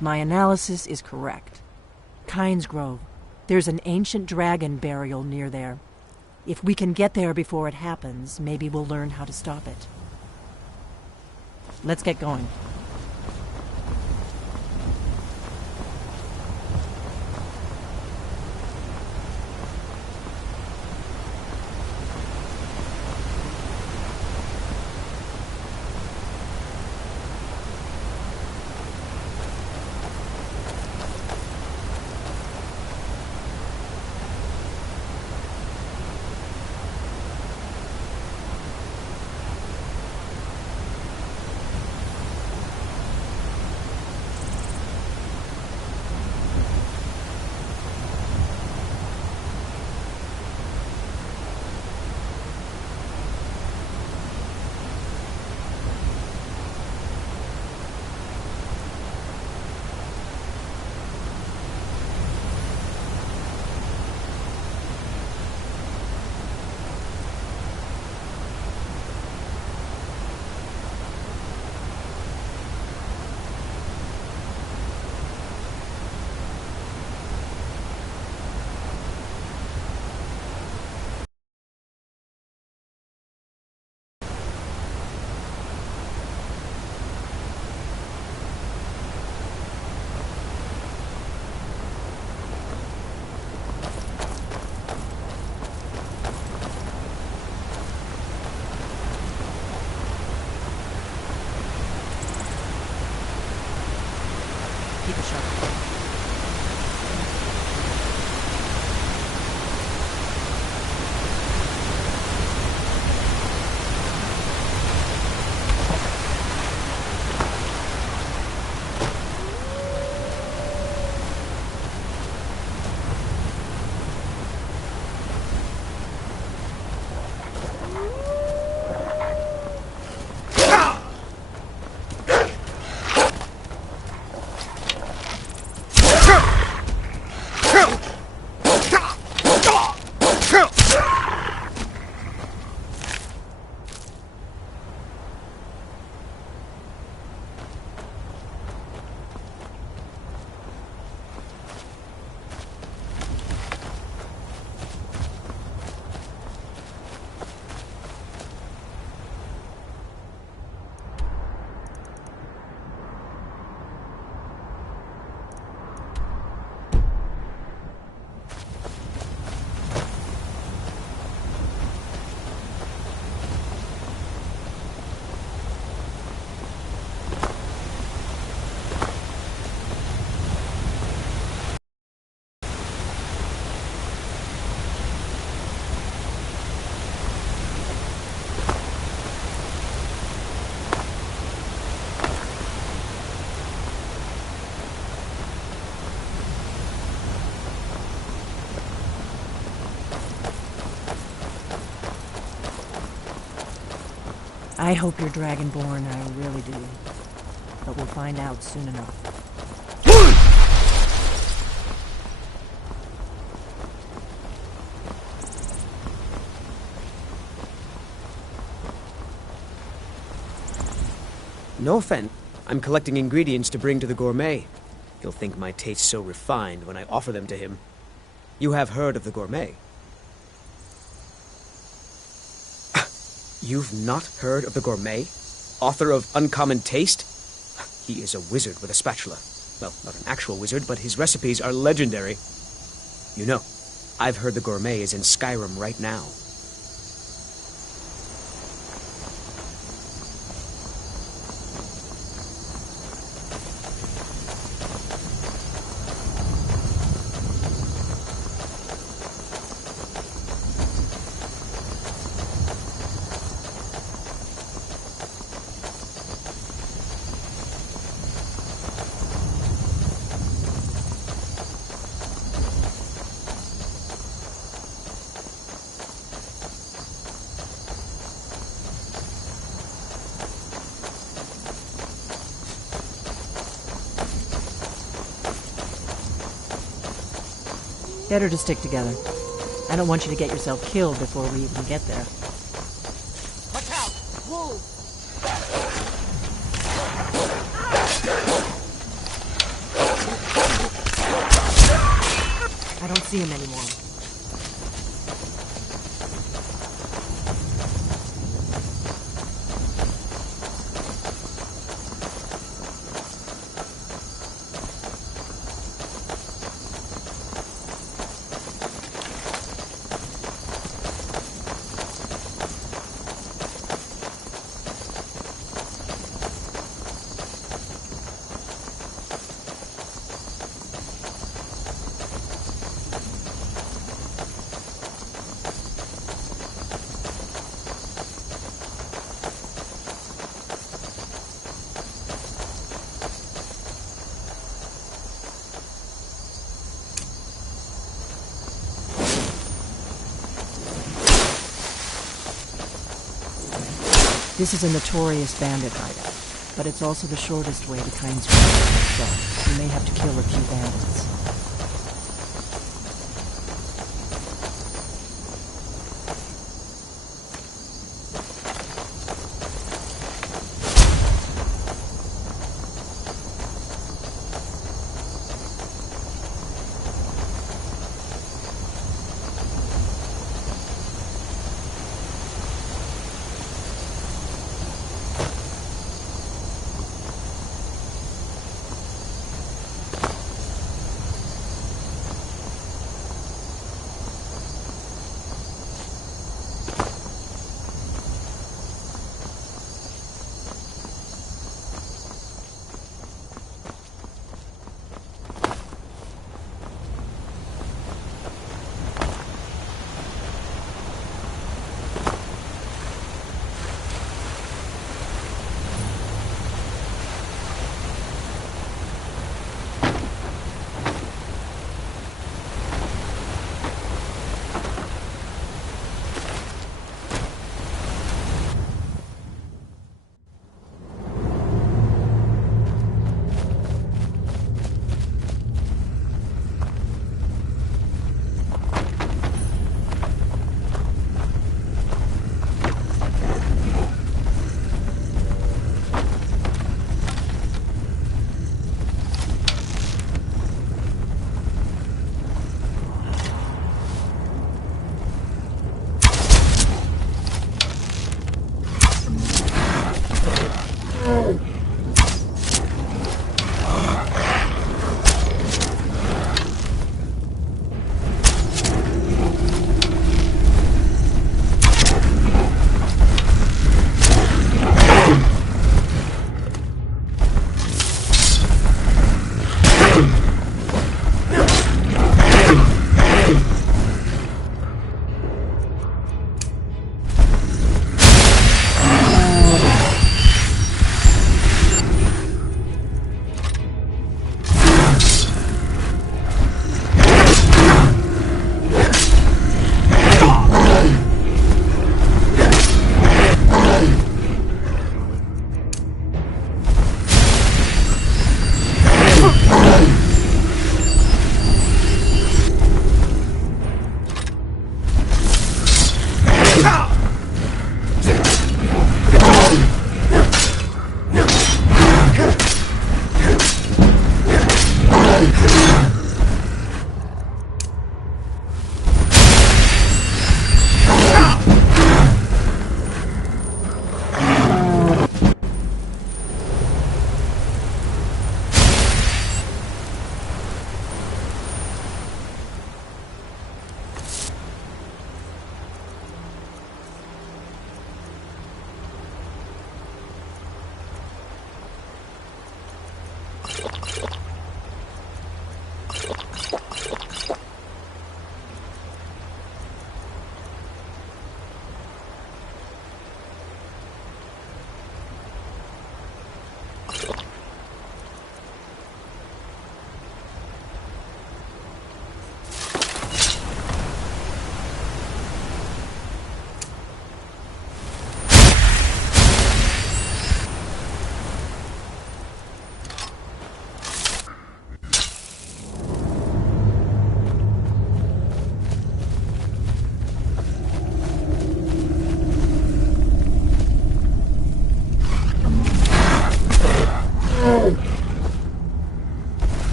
if my analysis is correct. Kynes Grove. There's an ancient dragon burial near there. If we can get there before it happens, maybe we'll learn how to stop it. Let's get going. Keep it sharp. I hope you're Dragonborn, I really do. But we'll find out soon enough. No offense. I'm collecting ingredients to bring to the gourmet. He'll think my taste's so refined when I offer them to him. You have heard of the gourmet? You've not heard of the gourmet? Author of Uncommon Taste? He is a wizard with a spatula. Well, not an actual wizard, but his recipes are legendary. You know, I've heard the gourmet is in Skyrim right now. Better to stick together. I don't want you to get yourself killed before we even get there. Watch out! Wolves! I don't see him anymore. This is a notorious bandit hideout, but it's also the shortest way to Kyne's Grove, so you may have to kill a few bandits.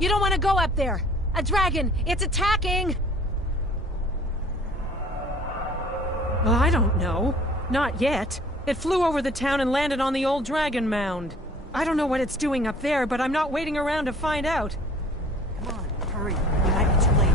You don't want to go up there! A dragon! It's attacking! Well, I don't know. Not yet. It flew over the town and landed on the old dragon mound. I don't know what it's doing up there, but I'm not waiting around to find out. Come on, hurry. We might be too late.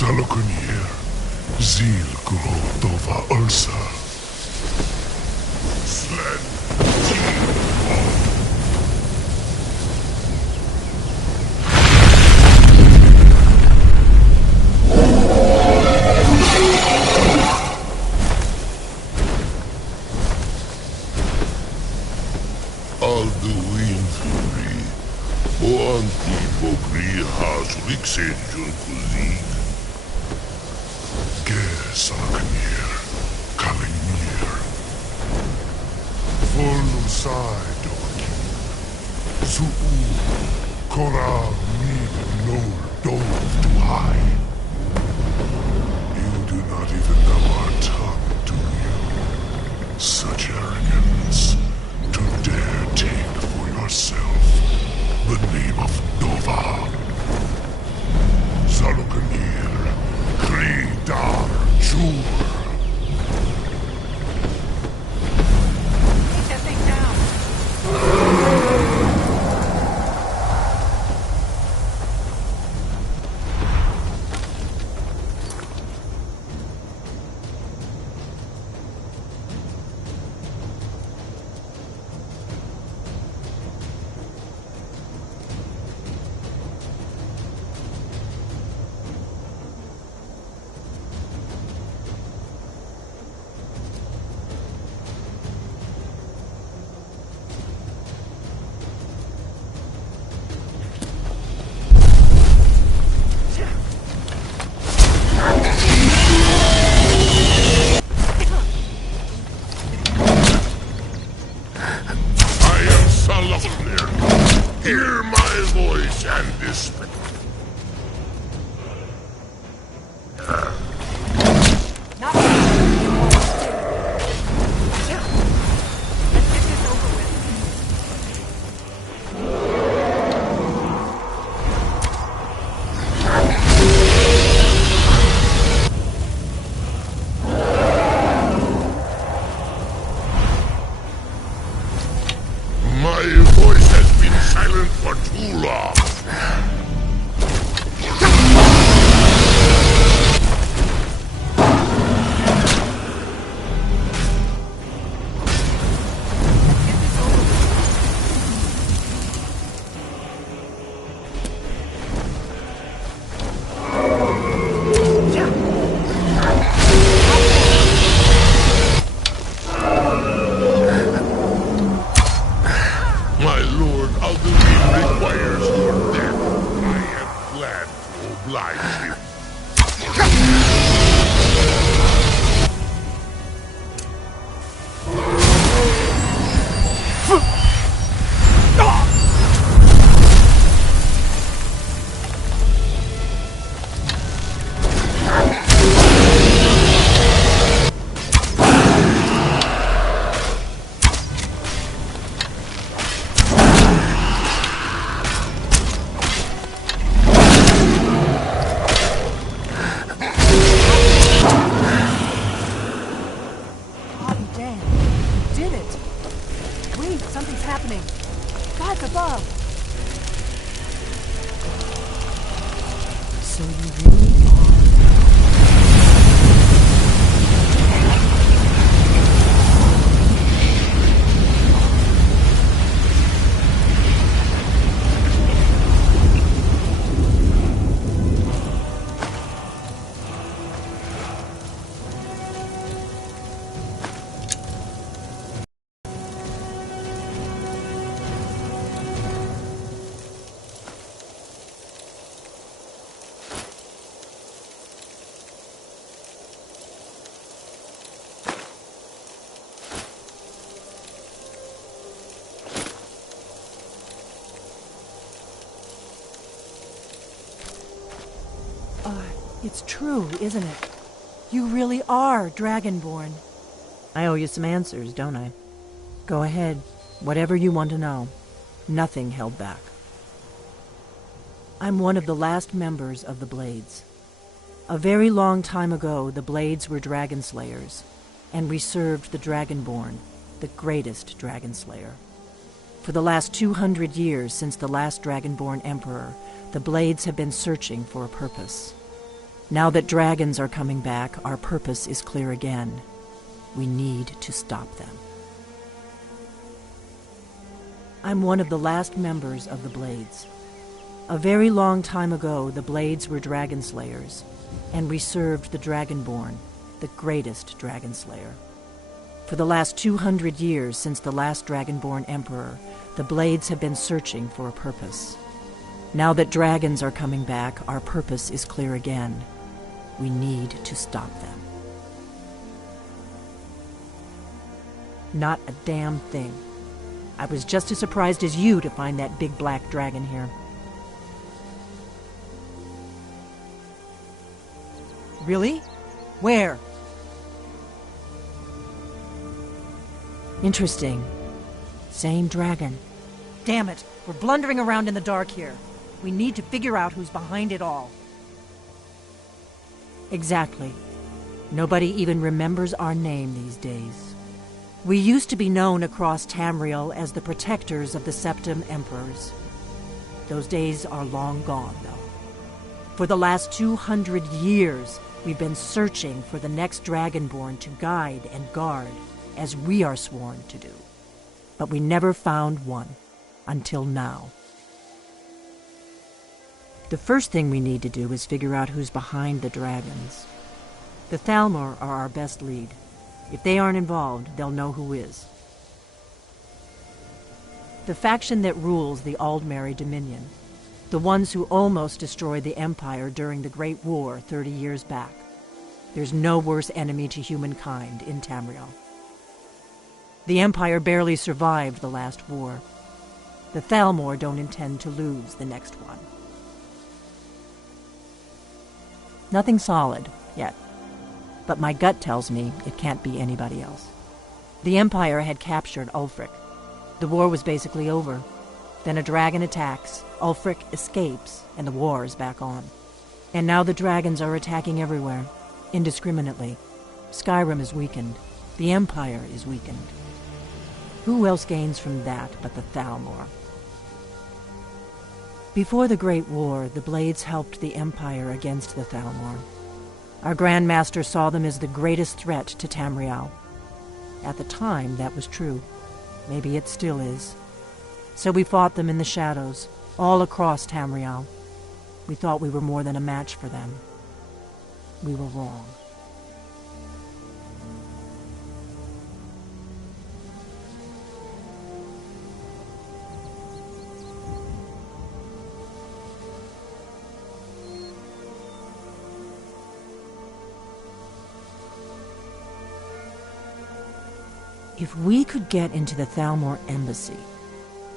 Salokunier, Zil Gulotova Ursa. Slen, Alduin Fury, Oanti Bogri Hasuliksen Junkuzik. Salaknir, Kalinir, Volusai Doki, Zuu, Koral Mid Nor Dove to high. You do not even know our tongue, do you? Such arrogance, to dare take for yourself the name of Dova. Salaknir, Kridar. Sure. Put that thing down! It's true, isn't it? You really are Dragonborn. I owe you some answers, don't I? Go ahead. Whatever you want to know. Nothing held back. I'm one of the last members of the Blades. A very long time ago, the Blades were dragon slayers, and we served the Dragonborn, the greatest dragon slayer. For the last 200 years since the last Dragonborn Emperor, the Blades have been searching for a purpose. Now that dragons are coming back, our purpose is clear again. We need to stop them. I'm one of the last members of the Blades. A very long time ago, the Blades were dragon slayers, and we served the Dragonborn, the greatest dragon slayer. For the last 200 years since the last Dragonborn Emperor, the Blades have been searching for a purpose. Now that dragons are coming back, our purpose is clear again. We need to stop them. Not a damn thing. I was just as surprised as you to find that big black dragon here. Really? Where? Interesting. Same dragon. Damn it, we're blundering around in the dark here. We need to figure out who's behind it all. Exactly. Nobody even remembers our name these days. We used to be known across Tamriel as the protectors of the Septim Emperors. Those days are long gone, though. For the last 200 years, we've been searching for the next Dragonborn to guide and guard, as we are sworn to do. But we never found one, until now. The first thing we need to do is figure out who's behind the dragons. The Thalmor are our best lead. If they aren't involved, they'll know who is. The faction that rules the Aldmeri Dominion. The ones who almost destroyed the Empire during the Great War 30 years back. There's no worse enemy to humankind in Tamriel. The Empire barely survived the last war. The Thalmor don't intend to lose the next one. Nothing solid, yet. But my gut tells me it can't be anybody else. The Empire had captured Ulfric. The war was basically over. Then a dragon attacks, Ulfric escapes, and the war is back on. And now the dragons are attacking everywhere, indiscriminately. Skyrim is weakened. The Empire is weakened. Who else gains from that but the Thalmor? Before the Great War, the Blades helped the Empire against the Thalmor. Our Grand Master saw them as the greatest threat to Tamriel. At the time, that was true. Maybe it still is. So we fought them in the shadows, all across Tamriel. We thought we were more than a match for them. We were wrong. If we could get into the Thalmor embassy,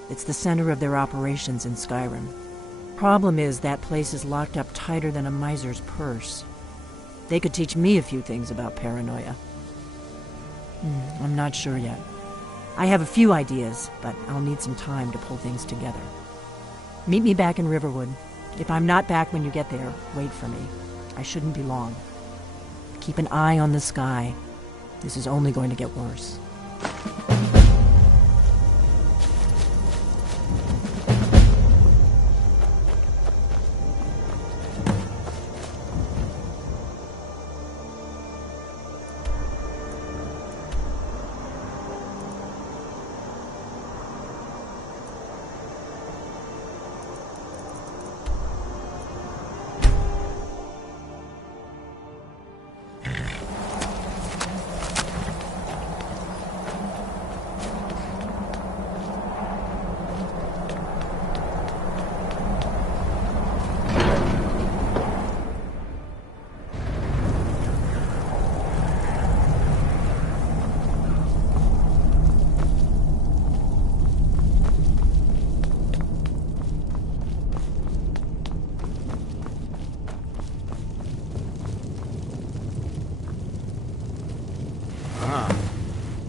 it's the center of their operations in Skyrim. Problem is, that place is locked up tighter than a miser's purse. They could teach me a few things about paranoia. I'm not sure yet. I have a few ideas, but I'll need some time to pull things together. Meet me back in Riverwood. If I'm not back when you get there, wait for me. I shouldn't be long. Keep an eye on the sky. This is only going to get worse.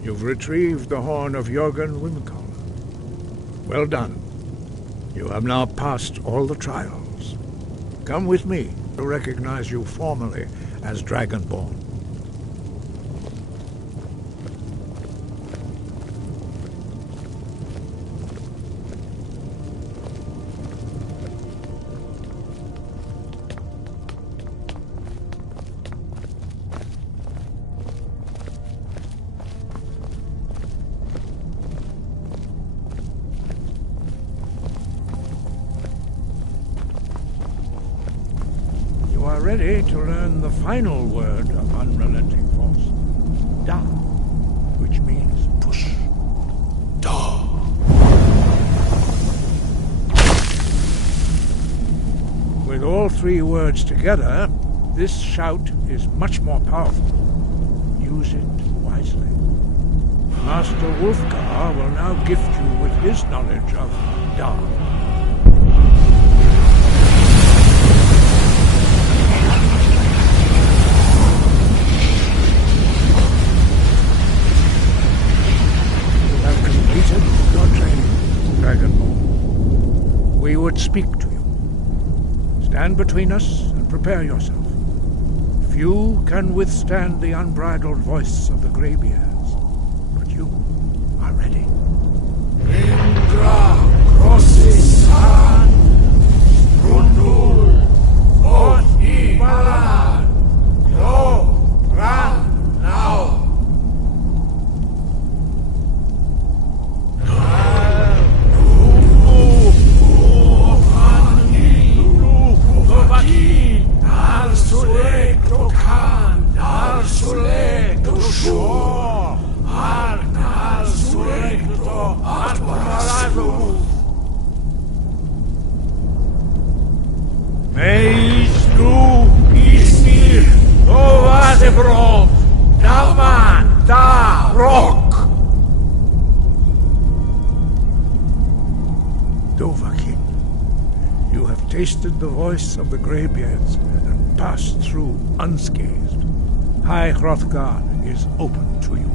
You've retrieved the horn of Jörgen Wimkal. Well done. You have now passed all the trials. Come with me to recognize you formally as Dragonborn. Ready to learn the final word of unrelenting force. Da, which means push. Da. With all three words together, this shout is much more powerful. Use it wisely. Master Wulfgar will now gift you with his knowledge of Da. We would speak to you. Stand between us and prepare yourself. Few can withstand the unbridled voice of the Greybeards, but you are ready. Indra Crosisan Rundul Ot Ibalan Lo Ran Now. Dovahkiin, you have tasted the voice of the Greybeards and passed through unscathed. High Hrothgar is open to you.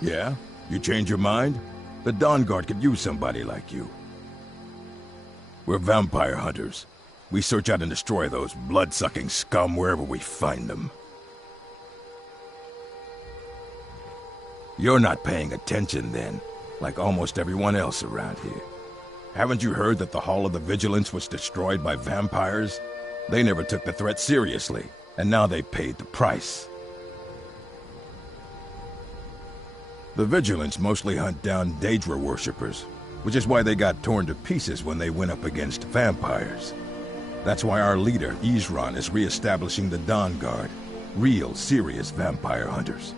Yeah? You change your mind? The Dawnguard could use somebody like you. We're vampire hunters. We search out and destroy those blood-sucking scum wherever we find them. You're not paying attention then, like almost everyone else around here. Haven't you heard that the Hall of the Vigilance was destroyed by vampires? They never took the threat seriously, and now they paid the price. The Vigilance mostly hunt down Daedra worshippers, which is why they got torn to pieces when they went up against vampires. That's why our leader, Isran, is re-establishing the Dawn Guard. Real, serious vampire hunters.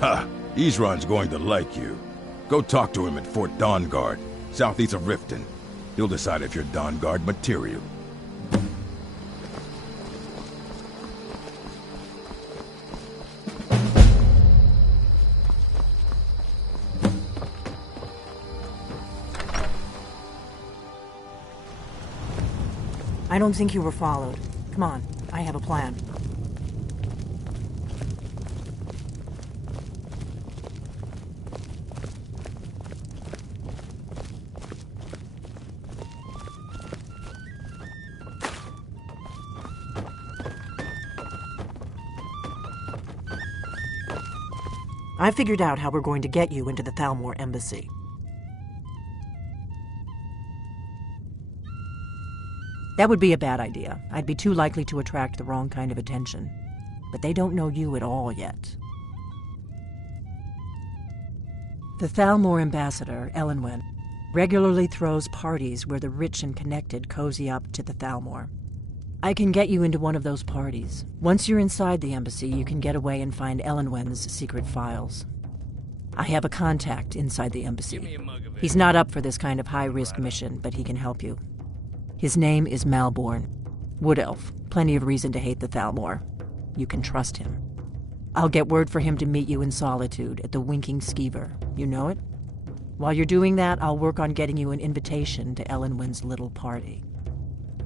Ha! Isran's going to like you. Go talk to him at Fort Dawn Guard, southeast of Riften. He'll decide if you're Dawn Guard material. I don't think you were followed. Come on, I have a plan. I figured out how we're going to get you into the Thalmor Embassy. That would be a bad idea. I'd be too likely to attract the wrong kind of attention. But they don't know you at all yet. The Thalmor ambassador, Elenwen, regularly throws parties where the rich and connected cozy up to the Thalmor. I can get you into one of those parties. Once you're inside the embassy, you can get away and find Elenwen's secret files. I have a contact inside the embassy. He's not up for this kind of high-risk mission, but he can help you. His name is Malborn. Wood Elf. Plenty of reason to hate the Thalmor. You can trust him. I'll get word for him to meet you in Solitude at the Winking Skeever. You know it? While you're doing that, I'll work on getting you an invitation to Elenwen's little party.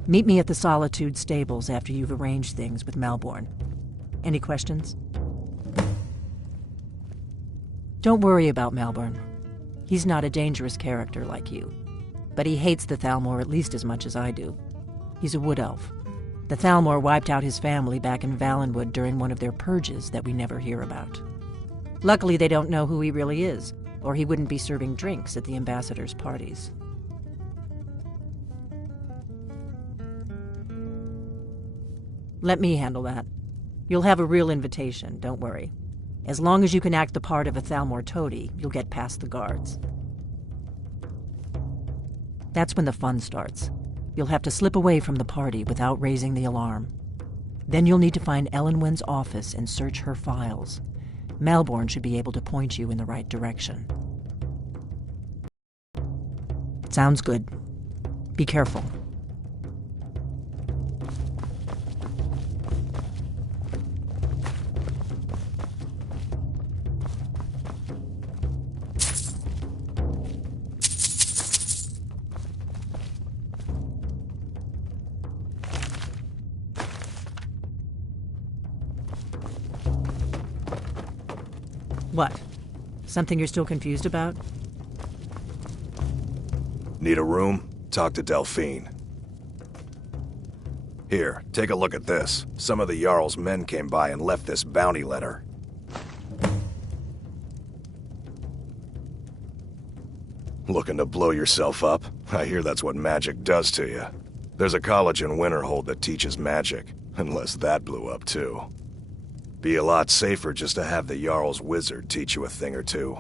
Meet me at the Solitude stables after you've arranged things with Malborn. Any questions? Don't worry about Malborn. He's not a dangerous character like you. But he hates the Thalmor at least as much as I do. He's a wood elf. The Thalmor wiped out his family back in Valenwood during one of their purges that we never hear about. Luckily, they don't know who he really is, or he wouldn't be serving drinks at the ambassador's parties. Let me handle that. You'll have a real invitation, don't worry. As long as you can act the part of a Thalmor toady, you'll get past the guards. That's when the fun starts. You'll have to slip away from the party without raising the alarm. Then you'll need to find Elenwen's office and search her files. Malborn should be able to point you in the right direction. Sounds good. Be careful. What? Something you're still confused about? Need a room? Talk to Delphine. Here, take a look at this. Some of the Jarl's men came by and left this bounty letter. Looking to blow yourself up? I hear that's what magic does to you. There's a college in Winterhold that teaches magic, unless that blew up too. Be a lot safer just to have the Jarl's wizard teach you a thing or two.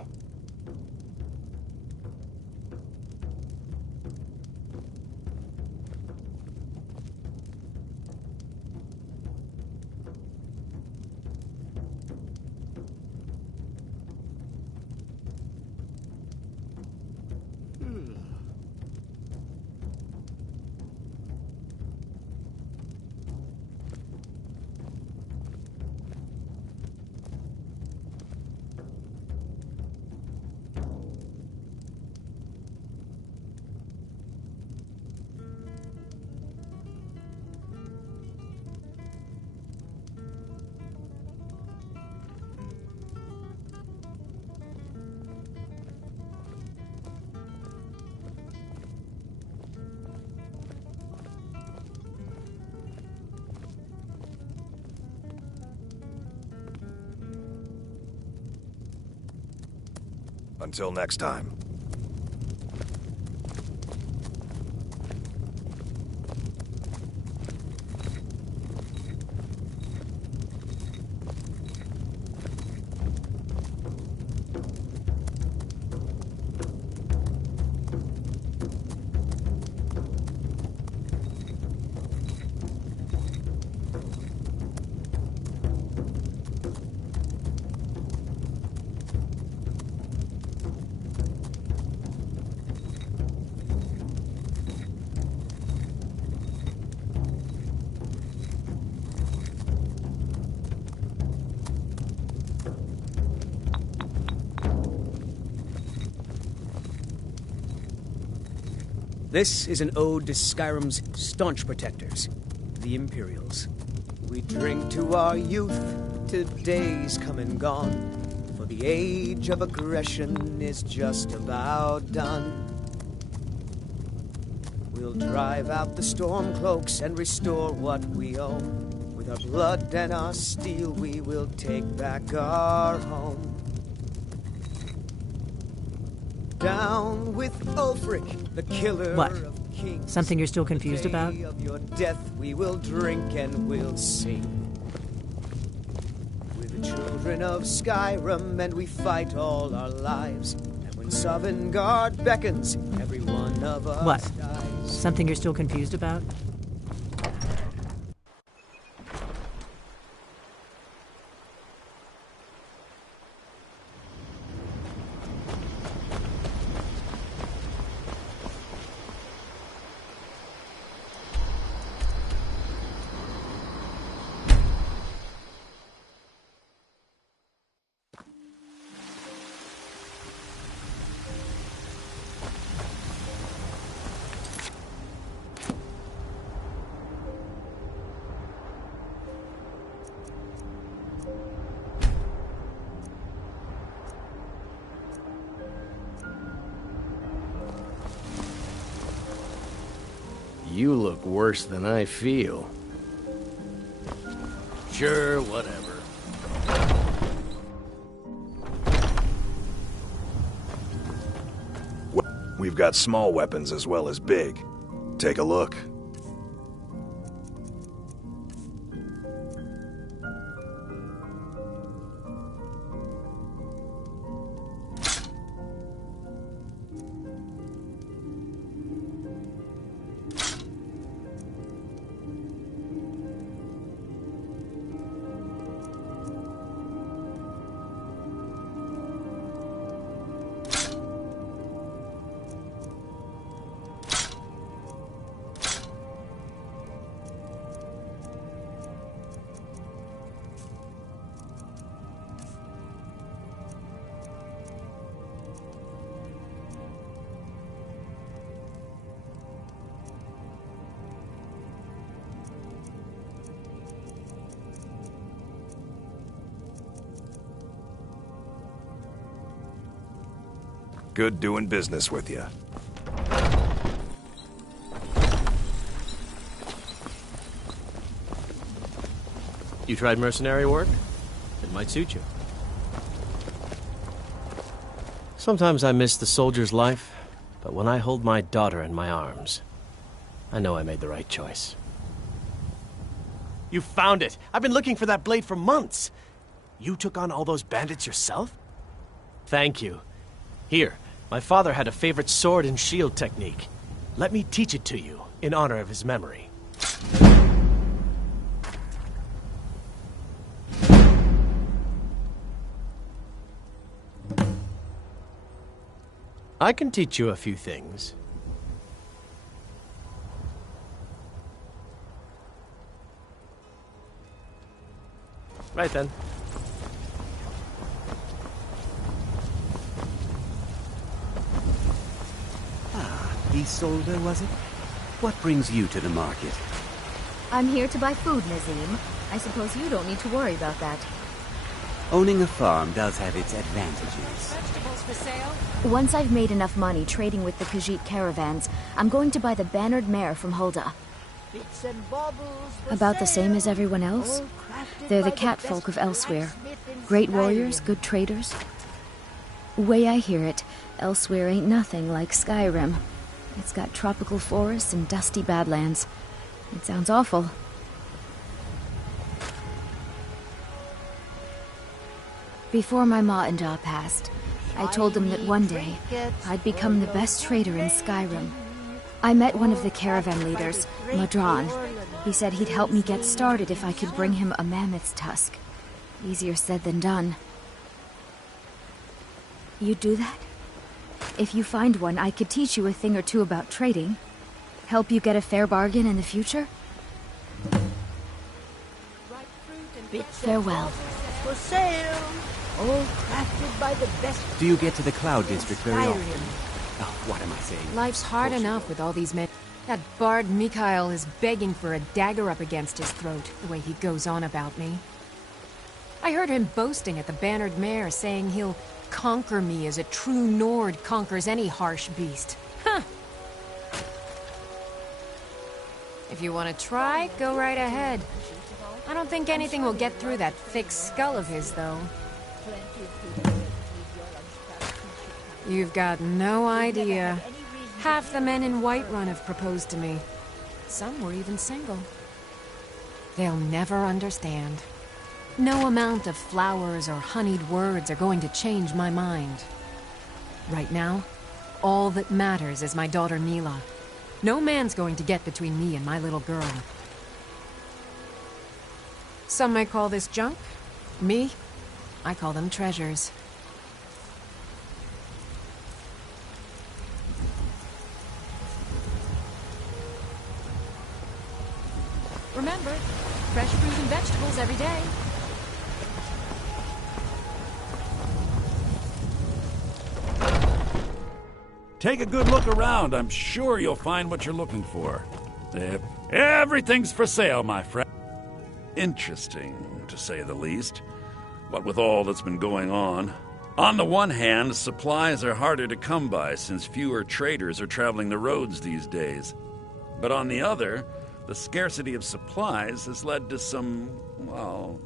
Until next time. This is an ode to Skyrim's staunch protectors, the Imperials. We drink to our youth, to days come and gone, for the age of aggression is just about done. We'll drive out the stormcloaks and restore what we own. With our blood and our steel, we will take back our home. Down with Ulfric, the killer What? of kings. Something you're still confused The day about? Of your death we will drink and we'll sing. We're the children of Skyrim and we fight all our lives. And when Sovngarde beckons, every one of us What? dies. Something you're still confused about? You look worse than I feel. Sure, whatever. We've got small weapons as well as big. Take a look. Good doing business with you. You tried mercenary work? It might suit you. Sometimes I miss the soldier's life, but when I hold my daughter in my arms, I know I made the right choice. You found it! I've been looking for that blade for months! You took on all those bandits yourself? Thank you. Here, my father had a favorite sword and shield technique. Let me teach it to you, in honor of his memory. I can teach you a few things. Right then. Isolde, was it? What brings you to the market? I'm here to buy food, Nazim. I suppose you don't need to worry about that. Owning a farm does have its advantages. Vegetables for sale? Once I've made enough money trading with the Khajiit caravans, I'm going to buy the bannered mare from Hulda. About the same as everyone else? They're the catfolk of elsewhere. Great warriors, good traders. Way I hear it, elsewhere ain't nothing like Skyrim. It's got tropical forests and dusty badlands. It sounds awful. Before my ma and Da passed, I told them that one day I'd become the best trader in Skyrim. I met one of the caravan leaders, Madran. He said he'd help me get started if I could bring him a mammoth's tusk. Easier said than done. You'd do that? If you find one, I could teach you a thing or two about trading. Help you get a fair bargain in the future? Farewell. For sale. All crafted by the best. Do you get to the Cloud District very often? Oh, what am I saying? Life's hard enough with all these men. That bard Mikhail is begging for a dagger up against his throat, the way he goes on about me. I heard him boasting at the Bannered Mare, saying he'll conquer me as a true Nord conquers any harsh beast. Huh. If you want to try, go right ahead. I don't think anything will get through that thick skull of his, though. You've got no idea. Half the men in Whiterun have proposed to me. Some were even single. They'll never understand. No amount of flowers or honeyed words are going to change my mind. Right now, all that matters is my daughter Mila. No man's going to get between me and my little girl. Some may call this junk. Me, I call them treasures. Remember, fresh fruit and vegetables every day. Take a good look around. I'm sure you'll find what you're looking for. Everything's for sale, my friend. Interesting, to say the least. What with all that's been going on. On the one hand, supplies are harder to come by since fewer traders are traveling the roads these days. But on the other, the scarcity of supplies has led to some, well,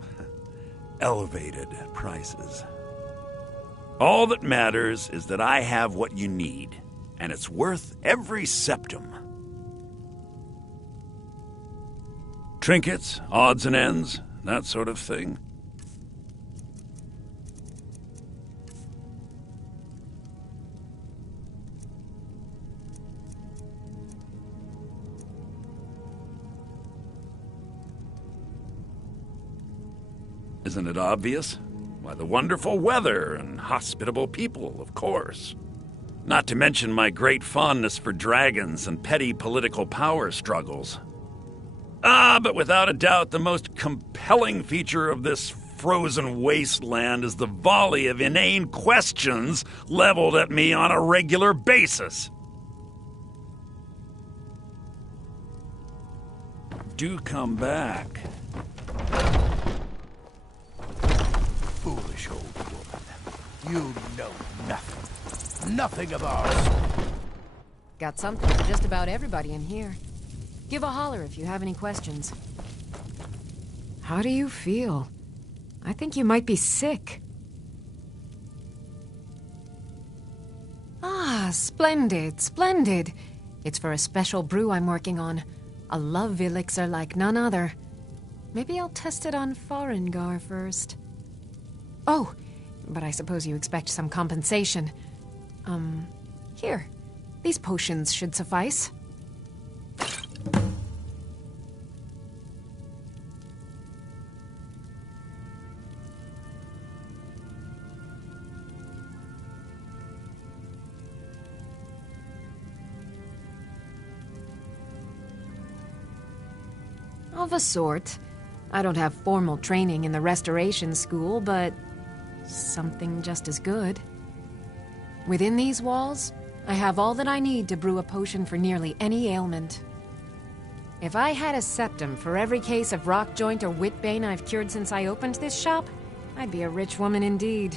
elevated prices. All that matters is that I have what you need, and it's worth every septum. Trinkets, odds and ends, that sort of thing. Isn't it obvious? Why, the wonderful weather and hospitable people, of course. Not to mention my great fondness for dragons and petty political power struggles. But without a doubt, the most compelling feature of this frozen wasteland is the volley of inane questions leveled at me on a regular basis. Do come back. Foolish old woman. You know nothing. Nothing of ours. Got something for just about everybody in here. Give a holler if you have any questions. How do you feel? I think you might be sick. Ah, splendid, splendid. It's for a special brew I'm working on. A love elixir like none other. Maybe I'll test it on Farengar first. Oh, but I suppose you expect some compensation. Here. These potions should suffice. Of a sort. I don't have formal training in the Restoration School, but something just as good. Within these walls, I have all that I need to brew a potion for nearly any ailment. If I had a septum for every case of rock joint or whitbane I've cured since I opened this shop, I'd be a rich woman indeed.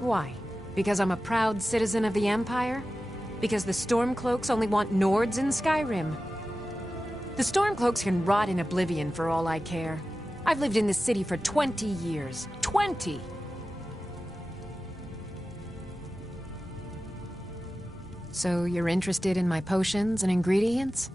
Why? Because I'm a proud citizen of the Empire? Because the Stormcloaks only want Nords in Skyrim? The Stormcloaks can rot in oblivion for all I care. I've lived in this city for 20 years. 20! So you're interested in my potions and ingredients?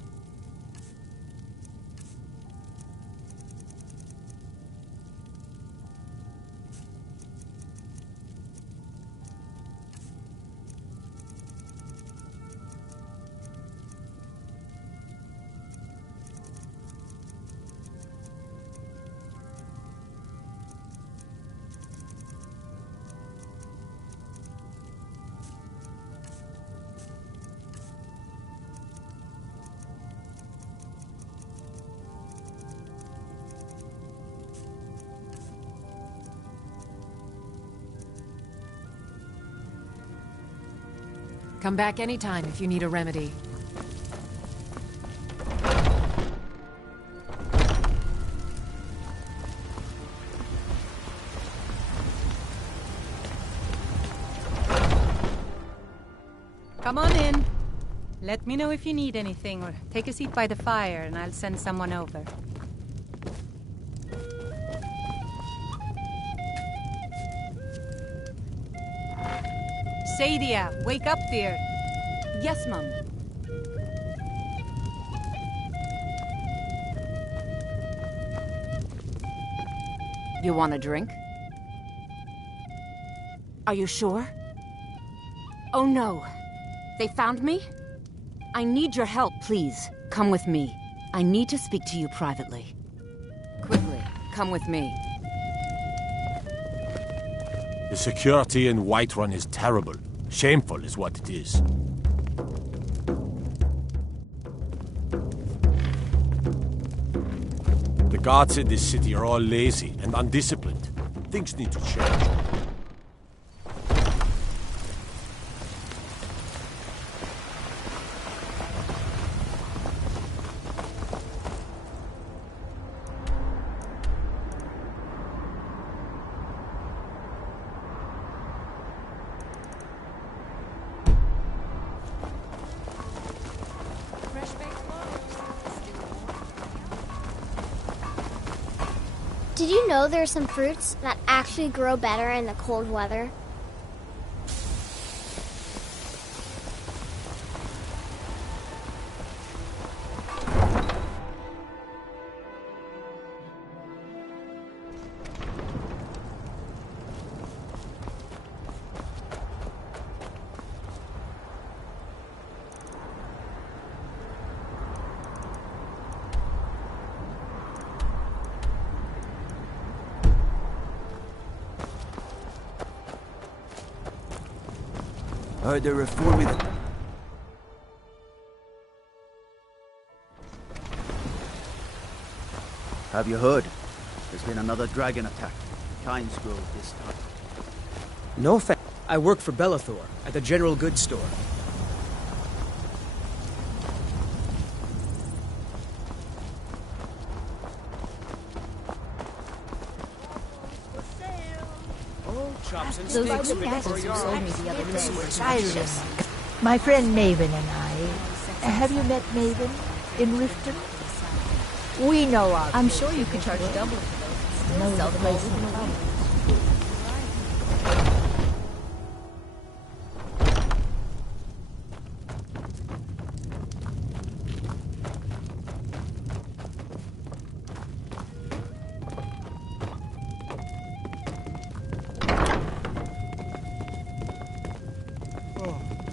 Come back anytime if you need a remedy. Come on in. Let me know if you need anything, or take a seat by the fire and I'll send someone over. Sadia, wake up there. Yes, Mum. You want a drink? Are you sure? Oh no. They found me? I need your help, please. Come with me. I need to speak to you privately. Quickly, come with me. The security in Whiterun is terrible. Shameful is what it is. The guards in this city are all lazy and undisciplined. Things need to change. Did you know there are some fruits that actually grow better in the cold weather? They're reforming it. Have you heard? There's been another dragon attack. Kynes Grove this time. No thanks. I work for Bellathor at the general goods store. Chops and Those steaks, good assets you sold me the other day were Skyrim. My friend Maven and I. Have you met Maven in Riften? We know our I'm sure you could charge double for those. Know Sell the them all place over the in world.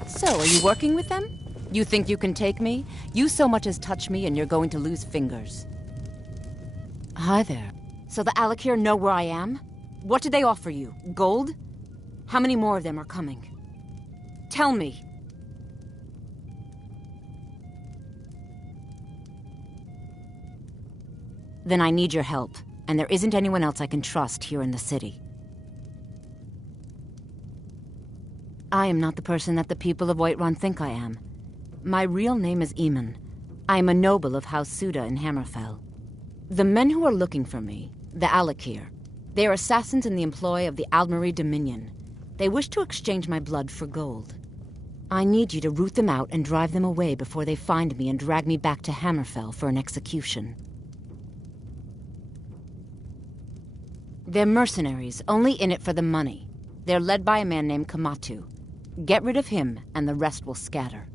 So, are you working with them? You think you can take me? You so much as touch me and you're going to lose fingers. Hi there. So the Alakir know where I am? What did they offer you? Gold? How many more of them are coming? Tell me. Then I need your help, and there isn't anyone else I can trust here in the city. I am not the person that the people of Whiterun think I am. My real name is Eamon. I am a noble of House Suda in Hammerfell. The men who are looking for me, the Alakir, they are assassins in the employ of the Aldmeri Dominion. They wish to exchange my blood for gold. I need you to root them out and drive them away before they find me and drag me back to Hammerfell for an execution. They're mercenaries, only in it for the money. They're led by a man named Kamatu. Get rid of him, and the rest will scatter.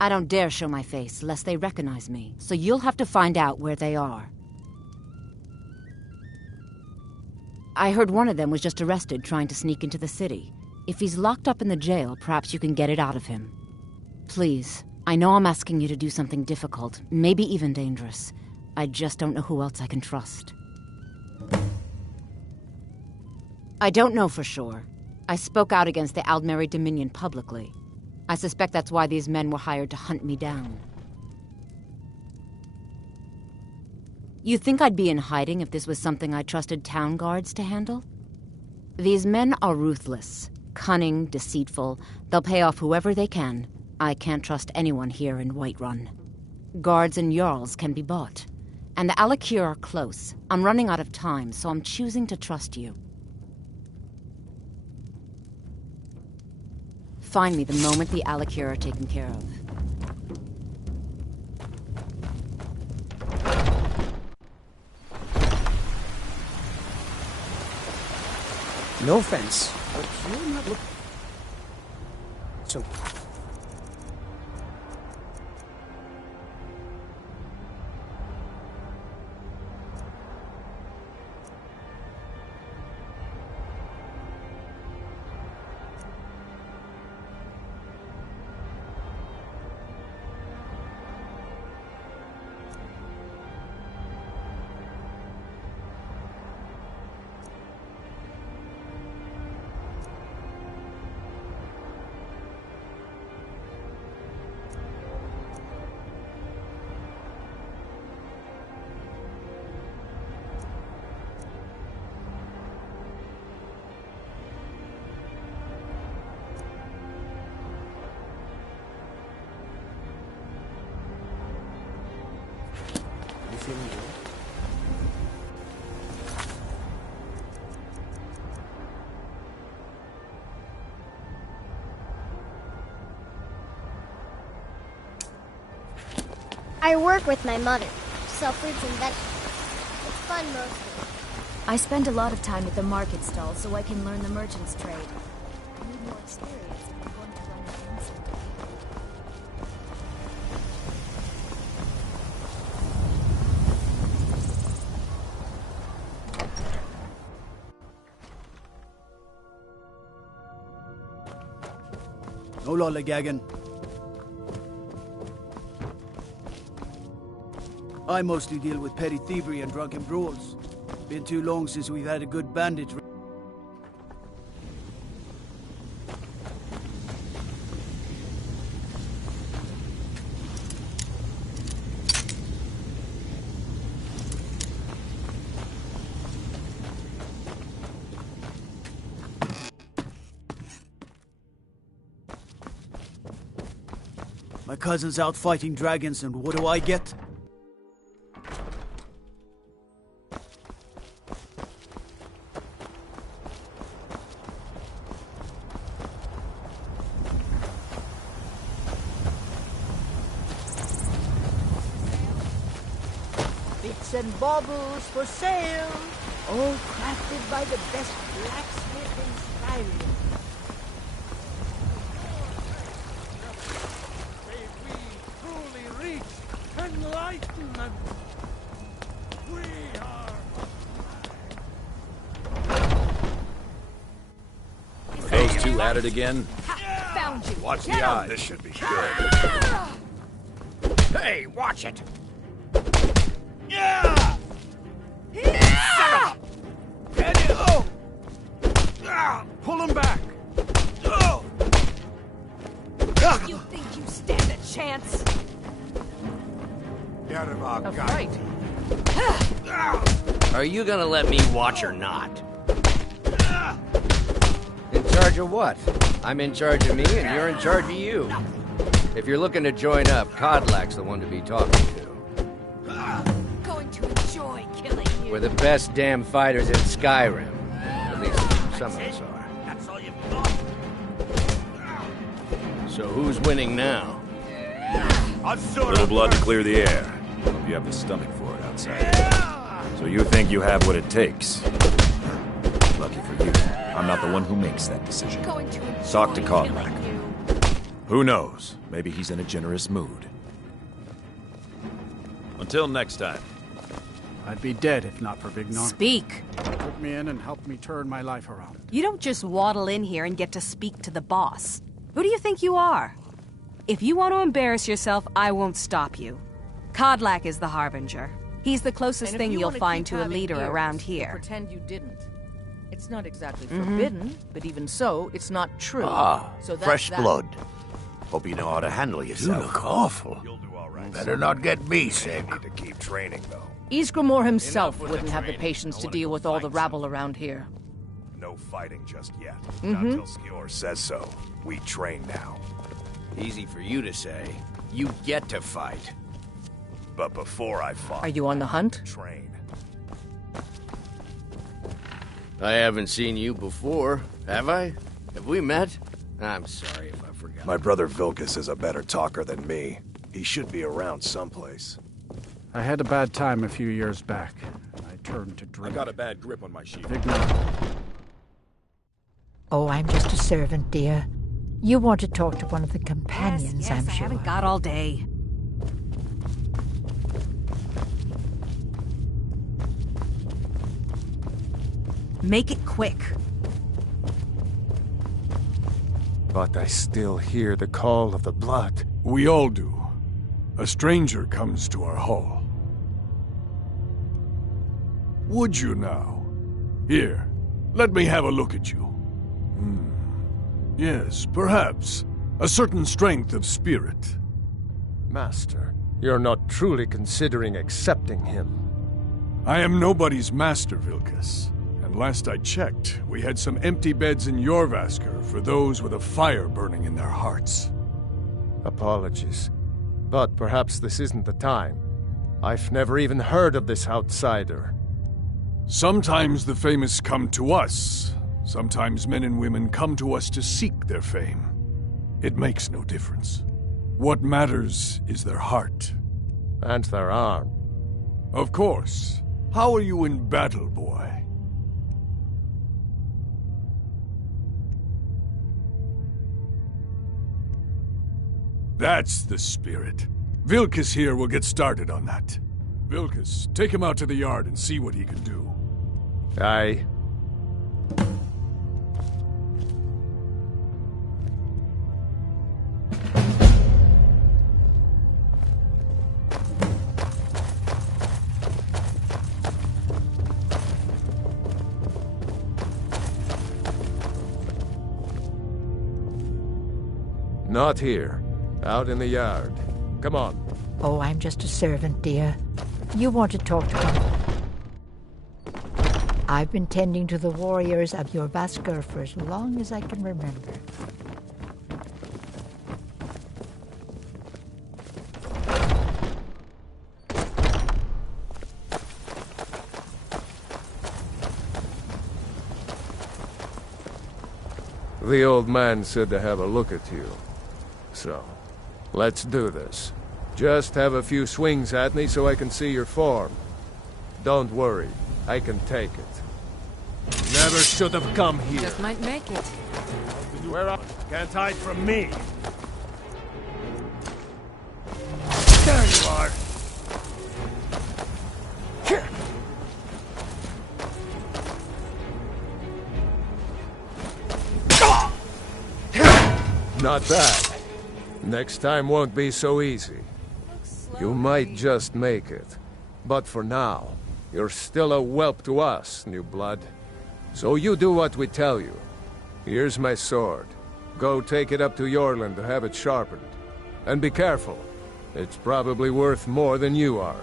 I don't dare show my face, lest they recognize me, so you'll have to find out where they are. I heard one of them was just arrested trying to sneak into the city. If he's locked up in the jail, perhaps you can get it out of him. Please, I know I'm asking you to do something difficult, maybe even dangerous. I just don't know who else I can trust. I don't know for sure. I spoke out against the Aldmeri Dominion publicly. I suspect that's why these men were hired to hunt me down. You think I'd be in hiding if this was something I trusted town guards to handle? These men are ruthless, cunning, deceitful. They'll pay off whoever they can. I can't trust anyone here in Whiterun. Guards and Jarls can be bought. And the Alakir are close. I'm running out of time, so I'm choosing to trust you. Find me the moment the Alakir are taken care of. No offense, but you're not looking... So... I work with my mother, sell fruits and vegetables. It's fun mostly. I spend a lot of time at the market stall so I can learn the merchant's trade. I need more experience if I'm going to run my own someday. No lollygagging. I mostly deal with petty thievery and drunken brawls. Been too long since we've had a good bandit. My cousin's out fighting dragons, and what do I get? Bits and baubles for sale, all crafted by the best blacksmith in Skyrim. Enlightenment! We are... Are those two at it again? Found you. Watch the eyes. This should be good. Hey, watch it! Yeah! Oh! Pull him back! You think you stand a chance? Right. Are you gonna let me watch or not? In charge of what? I'm in charge of me, and you're in charge of you. If you're looking to join up, Codlack's the one to be talking to. Going to enjoy killing you. We're the best damn fighters in Skyrim. At least some of us are. That's all you've got. So who's winning now? Little blood to clear the air. Hope you have the stomach for it outside. So you think you have what it takes? Lucky for you. I'm not the one who makes that decision. Talk to Kodlak. Who knows? Maybe he's in a generous mood. Until next time. I'd be dead if not for Vignar. Speak. Took me in and helped me turn my life around. You don't just waddle in here and get to speak to the boss. Who do you think you are? If you want to embarrass yourself, I won't stop you. Kodlak is the Harbinger. He's the closest thing you'll find to a leader around here. Pretend you didn't. It's not exactly forbidden, but even so, it's not true. So that's Fresh that. blood. Hope you know how to handle yourself. You look awful. Better not get me sick. Need to keep training, though. Ysgramor himself wouldn't have the patience to deal with all the rabble around here. No fighting just yet. Not till Skjor says so. We train now. Easy for you to say. You get to fight. But before I fight... Are you on the hunt? Train. I haven't seen you before, have I? Have we met? I'm sorry if I forgot. My brother Vilkas is a better talker than me. He should be around someplace. I had a bad time a few years back. I turned to drink. I got a bad grip on my shield. Oh, I'm just a servant, dear. You want to talk to one of the companions, Yes, I'm I sure. haven't got all day. Make it quick. But I still hear the call of the blood. We all do. A stranger comes to our hall. Would you now? Here, let me have a look at you. Yes, perhaps. A certain strength of spirit. Master, you're not truly considering accepting him. I am nobody's master, Vilkas. And last I checked, we had some empty beds in Jorvaskr for those with a fire burning in their hearts. Apologies. But perhaps this isn't the time. I've never even heard of this outsider. Sometimes the famous come to us. Sometimes men and women come to us to seek their fame. It makes no difference. What matters is their heart. And their arm. Of course. How are you in battle, boy? That's the spirit. Vilkas here will get started on that. Vilkas, take him out to the yard and see what he can do. Aye. Not here. Out in the yard. Come on. Oh, I'm just a servant, dear. You want to talk to one. I've been tending to the warriors of your Vaskr for as long as I can remember. The old man said to have a look at you. So, let's do this. Just have a few swings at me so I can see your form. Don't worry, I can take it. Never should have come here. Just might make it. Where up? Can't hide from me. There you are. Not bad. Next time won't be so easy. You might just make it. But for now, you're still a whelp to us, new blood. So you do what we tell you. Here's my sword. Go take it up to Yorland to have it sharpened. And be careful. It's probably worth more than you are.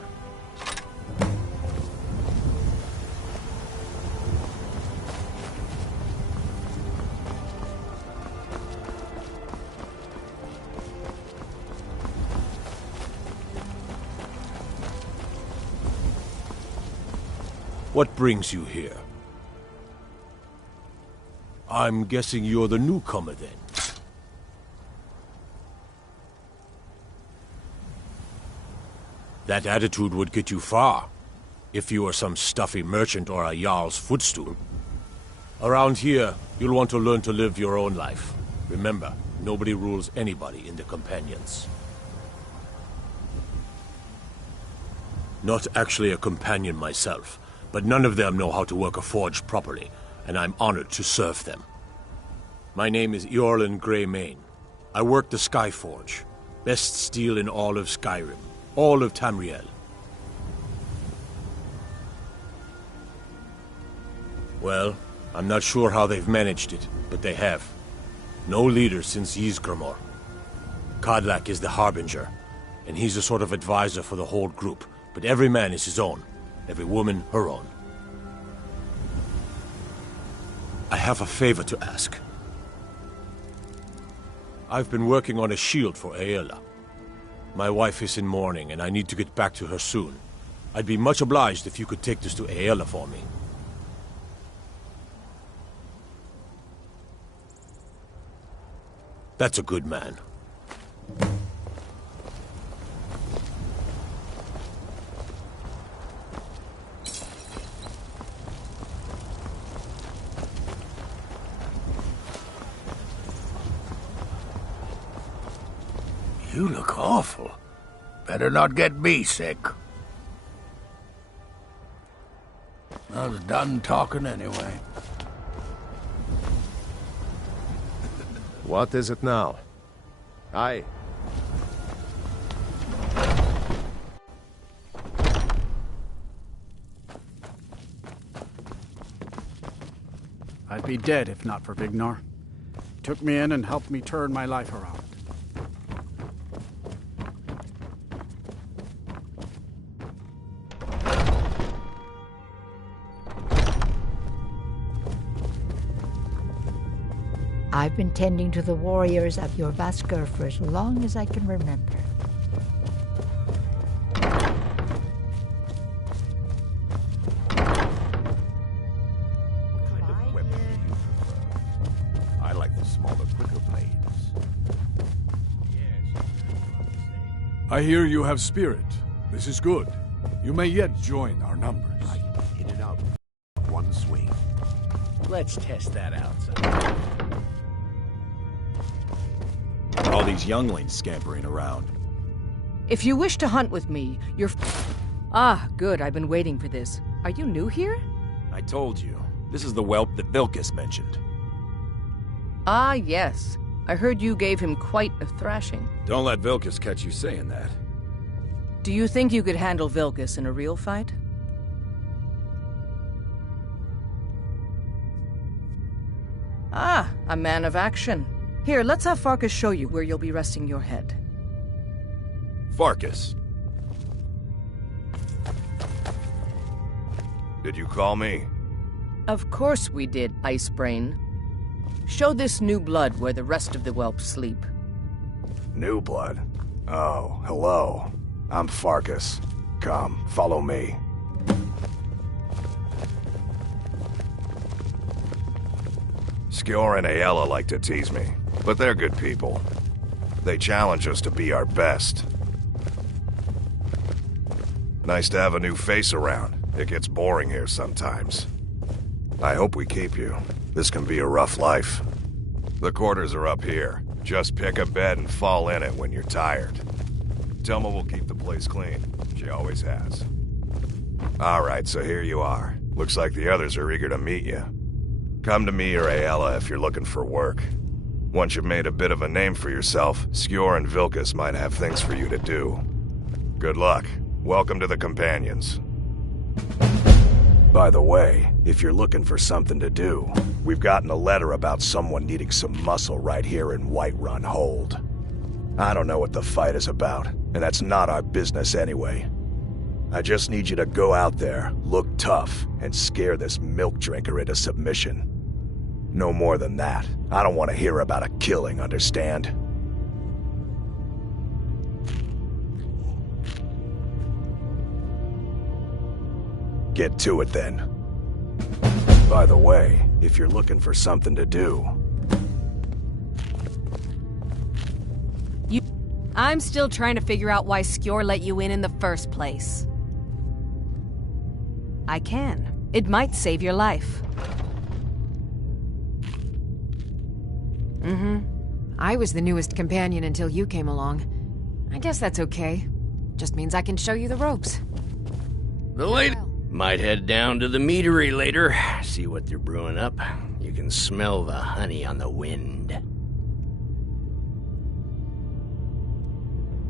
What brings you here? I'm guessing you're the newcomer, then. That attitude would get you far, if you were some stuffy merchant or a Jarl's footstool. Around here, you'll want to learn to live your own life. Remember, nobody rules anybody in the Companions. Not actually a companion myself, but none of them know how to work a forge properly, and I'm honored to serve them. My name is Eorlin Grey Mane. I work the Skyforge. Best steel in all of Skyrim. All of Tamriel. Well, I'm not sure how they've managed it, but they have. No leader since Ysgramor. Kodlak is the Harbinger, and he's a sort of advisor for the whole group, but every man is his own. Every woman her own. I have a favor to ask. I've been working on a shield for Aela. My wife is in mourning, and I need to get back to her soon. I'd be much obliged if you could take this to Aela for me. That's a good man. You look awful. Better not get me sick. I was done talking anyway. What is it now? Aye. I'd be dead if not for Vignar. He took me in and helped me turn my life around. I've been tending to the warriors of your Vasker for as long as I can remember. What kind of weapon do you prefer? I like the smaller, quicker blades. I hear you have spirit. This is good. You may yet join our numbers. I hit it out with one swing. Let's test that out, son. All these younglings scampering around. If you wish to hunt with me, you're... Ah, good. I've been waiting for this. Are you new here? I told you. This is the whelp that Vilkas mentioned. Ah, yes. I heard you gave him quite a thrashing. Don't let Vilkas catch you saying that. Do you think you could handle Vilkas in a real fight? Ah, a man of action. Here, let's have Farkas show you where you'll be resting your head. Farkas. Did you call me? Of course we did, Icebrain. Show this new blood where the rest of the whelps sleep. New blood? Oh, hello. I'm Farkas. Come, follow me. Skjor and Aela like to tease me, but they're good people. They challenge us to be our best. Nice to have a new face around. It gets boring here sometimes. I hope we keep you. This can be a rough life. The quarters are up here. Just pick a bed and fall in it when you're tired. Telma will keep the place clean. She always has. Alright, so here you are. Looks like the others are eager to meet you. Come to me or Aela if you're looking for work. Once you've made a bit of a name for yourself, Skjor and Vilkas might have things for you to do. Good luck. Welcome to the Companions. By the way, if you're looking for something to do, we've gotten a letter about someone needing some muscle right here in Whiterun Hold. I don't know what the fight is about, and that's not our business anyway. I just need you to go out there, look tough, and scare this milk drinker into submission. No more than that. I don't want to hear about a killing, understand? Get to it then. By the way, if you're looking for something to do... I'm still trying to figure out why Skjor let you in the first place. I can. It might save your life. Mm-hmm. I was the newest companion until you came along. I guess that's okay. Just means I can show you the ropes. The lady might head down to the meadery later, see what they're brewing up. You can smell the honey on the wind.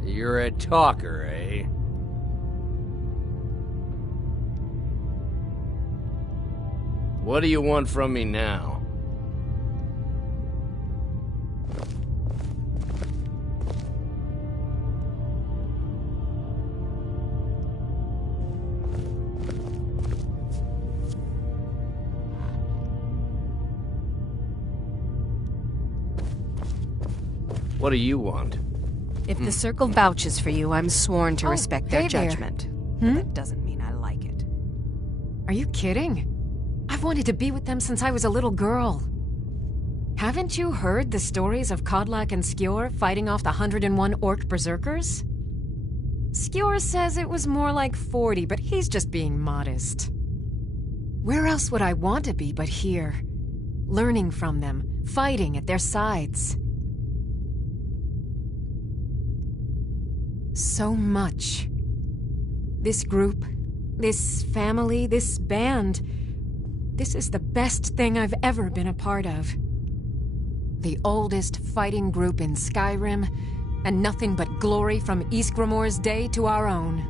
You're a talker, eh? What do you want from me now? What do you want? If the Circle vouches for you, I'm sworn to respect their hey there. judgment. But that doesn't mean I like it. Are you kidding? I've wanted to be with them since I was a little girl. Haven't you heard the stories of Kodlak and Skjor fighting off the 101 orc berserkers? Skjor says it was more like 40, but he's just being modest. Where else would I want to be but here? Learning from them, fighting at their sides. So much. This group, this family, this band. This is the best thing I've ever been a part of. The oldest fighting group in Skyrim, and nothing but glory from Ysgramor's day to our own.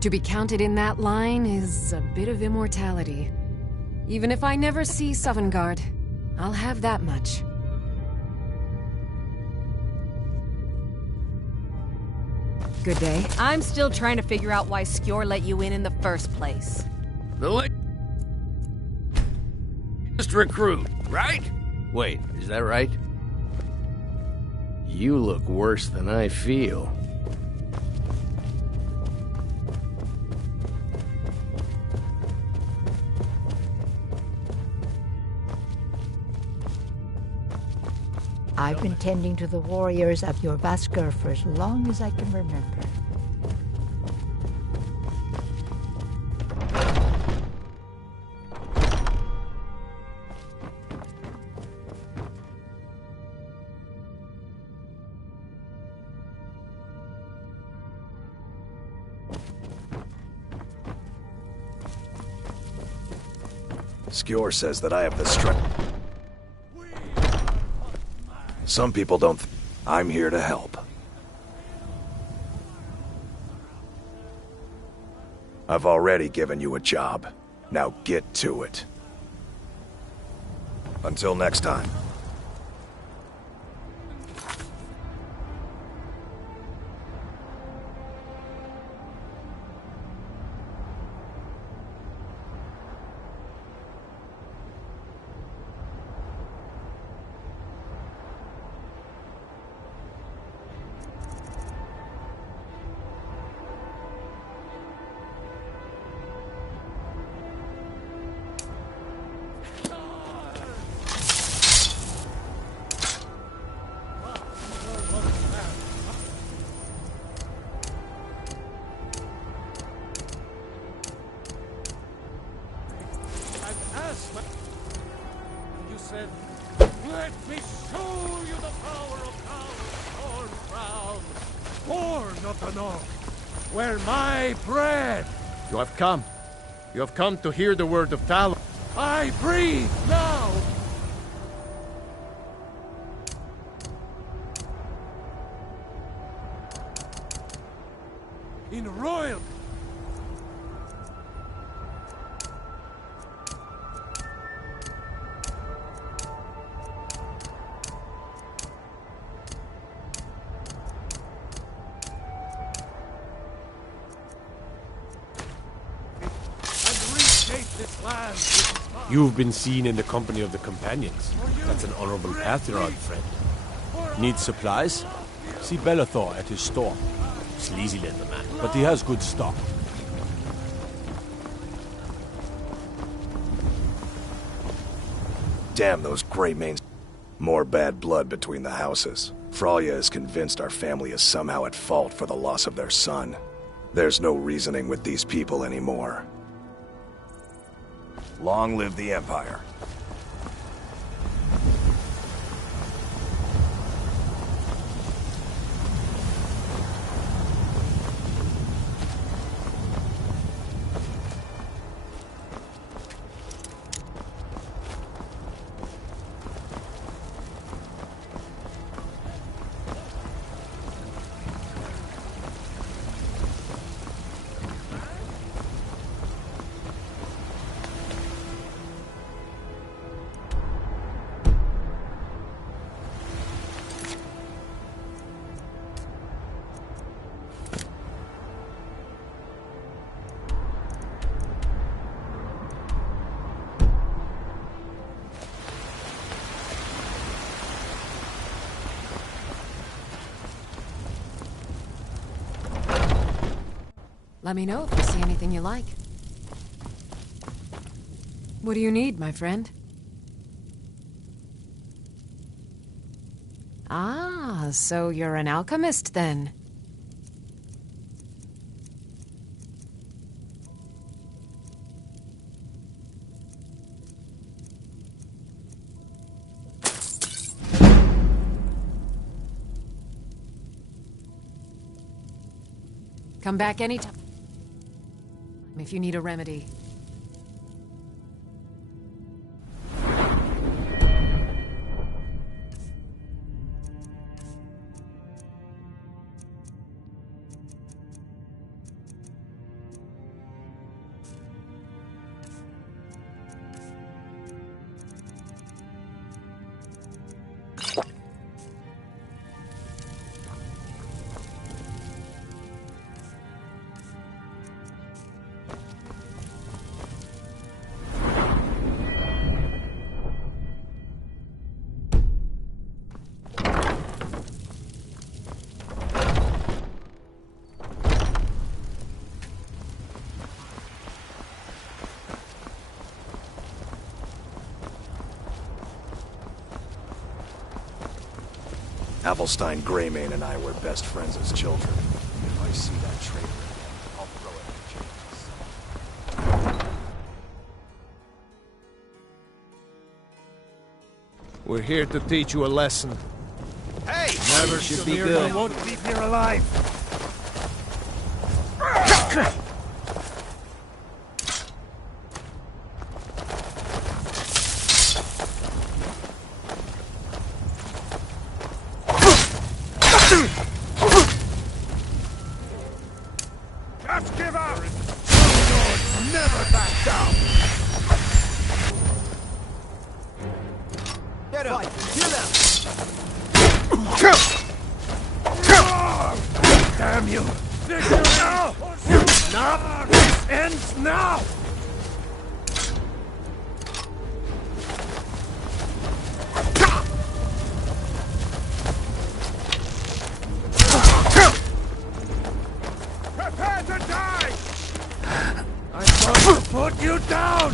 To be counted in that line is a bit of immortality. Even if I never see Sovngarde, I'll have that much. Good day. I'm still trying to figure out why Skjor let you in the first place. The latest recruit, right? Wait, is that right? You look worse than I feel. I've been tending to the warriors of your Vasker for as long as I can remember. Skjor says that I have the strength. Some people don't I'm here to help. I've already given you a job. Now get to it. Until next time. Let me show you the power of Power Storm Crown, born of the North, where my bread. You have come. You have come to hear the word of Talon. I breathe now. In royal. You've been seen in the company of the companions. That's an honorable path you're on, friend. Need supplies? See Bellathor at his store. Sleazy little man, but he has good stock. Damn those Greymanes. More bad blood between the houses. Fralya is convinced our family is somehow at fault for the loss of their son. There's no reasoning with these people anymore. Long live the Empire. Let me know if you see anything you like. What do you need, my friend? Ah, so you're an alchemist then? Come back anytime if you need a remedy. Avelstein Greymane and I were best friends as children. If I see that traitor again, I'll throw it in chains. We're here to teach you a lesson. Hey! Never should be good. I won't leave here alive. Just give up! Never back down! Get up! Kill them! Damn you! Now! Now! This ends now! Prepare to die! I'm going to put you down!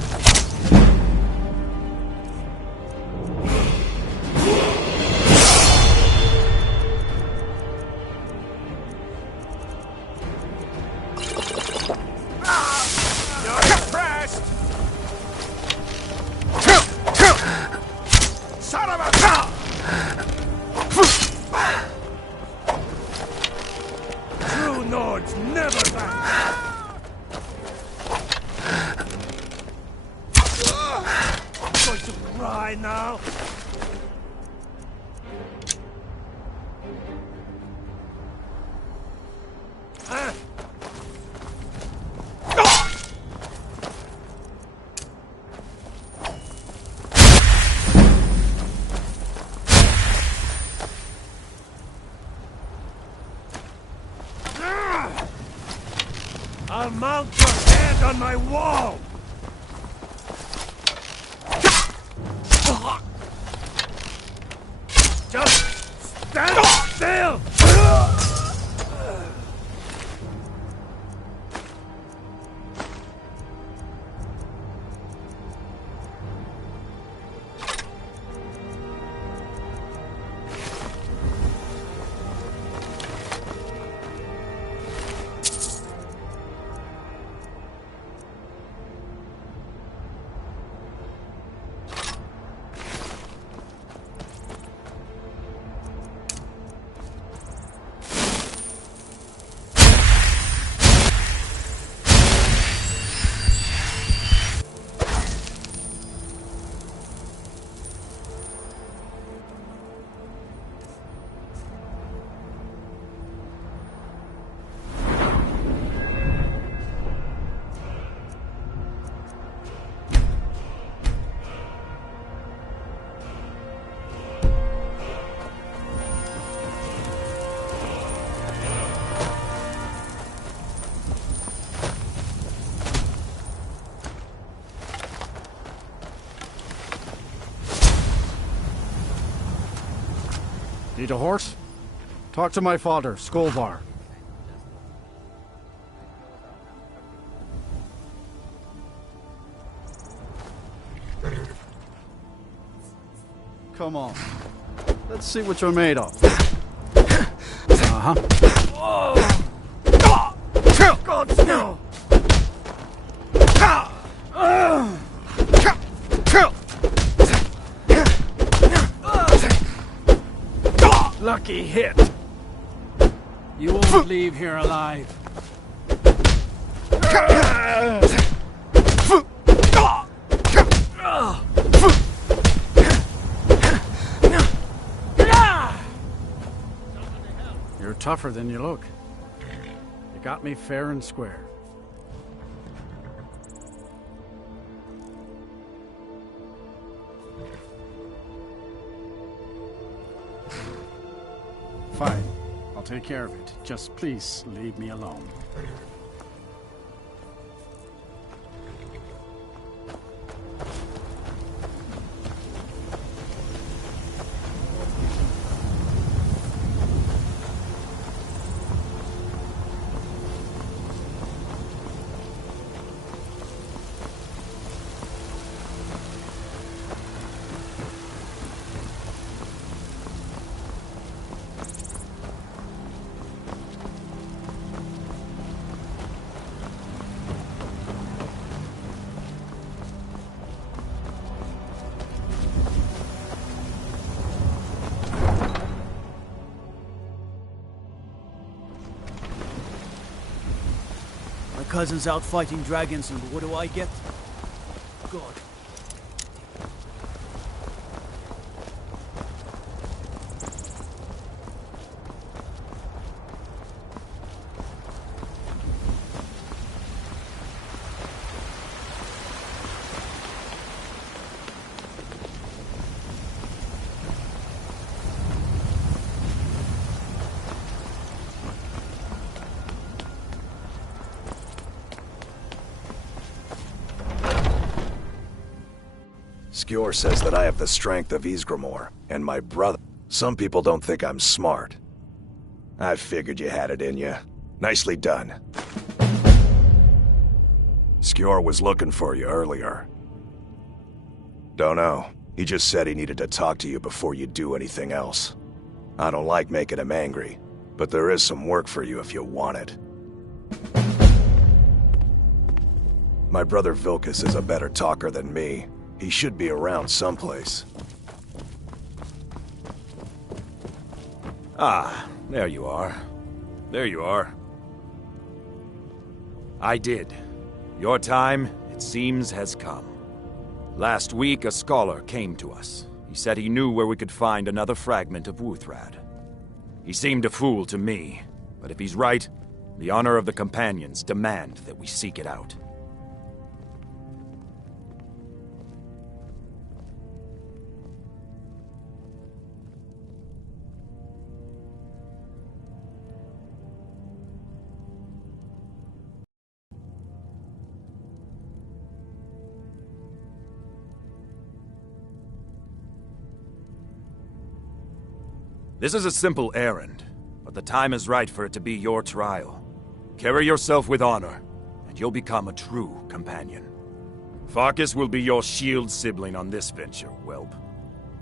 You're impressed! Son of a... True Nords never back! I'm going to cry now. I'll mount your head on my wall! Just stand still! Need a horse? Talk to my father, Skolvar. Come on. Let's see what you're made of. God, no! Lucky hit. You won't leave here alive. You're tougher than you look. You got me fair and square. Fine. I'll take care of it. Just please leave me alone. My cousin's out fighting dragons, and what do I get? God. Skjor says that I have the strength of Ysgramor, and my brother. Some people don't think I'm smart. I figured you had it in you. Nicely done. Skjor was looking for you earlier. Don't know. He just said he needed to talk to you before you do anything else. I don't like making him angry, but there is some work for you if you want it. My brother Vilkas is a better talker than me. He should be around someplace. Ah, there you are. There you are. I did. Your time, it seems, has come. Last week, a scholar came to us. He said he knew where we could find another fragment of Wuthrad. He seemed a fool to me, but if he's right, the honor of the Companions demand that we seek it out. This is a simple errand, but the time is right for it to be your trial. Carry yourself with honor, and you'll become a true companion. Farkas will be your shield sibling on this venture, whelp.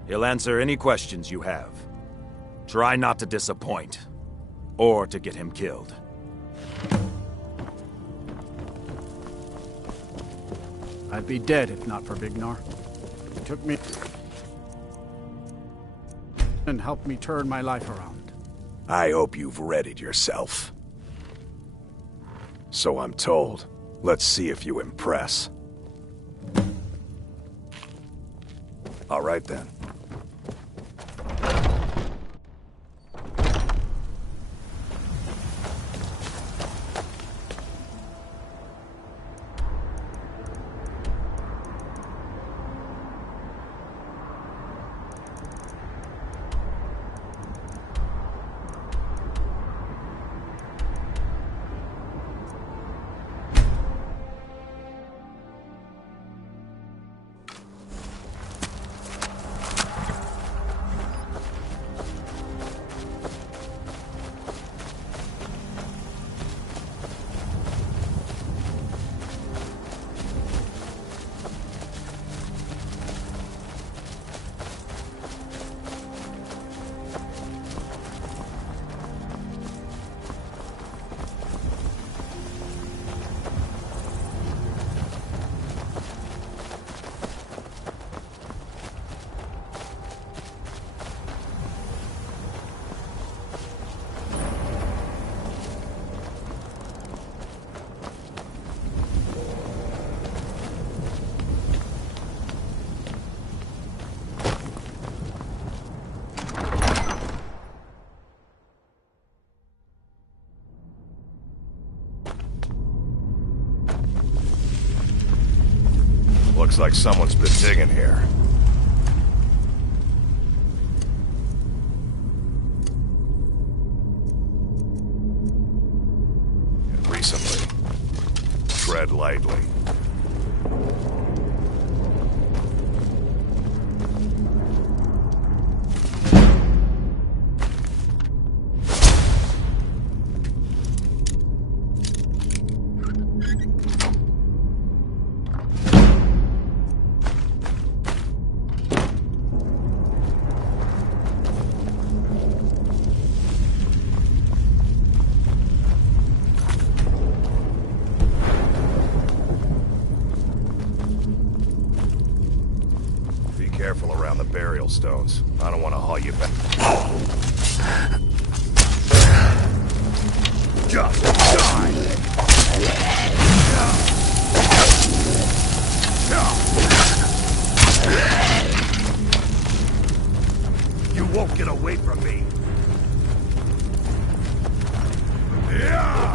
He'll answer any questions you have. Try not to disappoint, or to get him killed. I'd be dead if not for Vignar. He took me and helped me turn my life around. I hope you've readied yourself. So I'm told. Let's see if you impress. All right then. Looks like someone's been digging here. And recently, tread lightly. Careful around the burial stones. I don't want to haul you back. Just die! You won't get away from me. Yeah!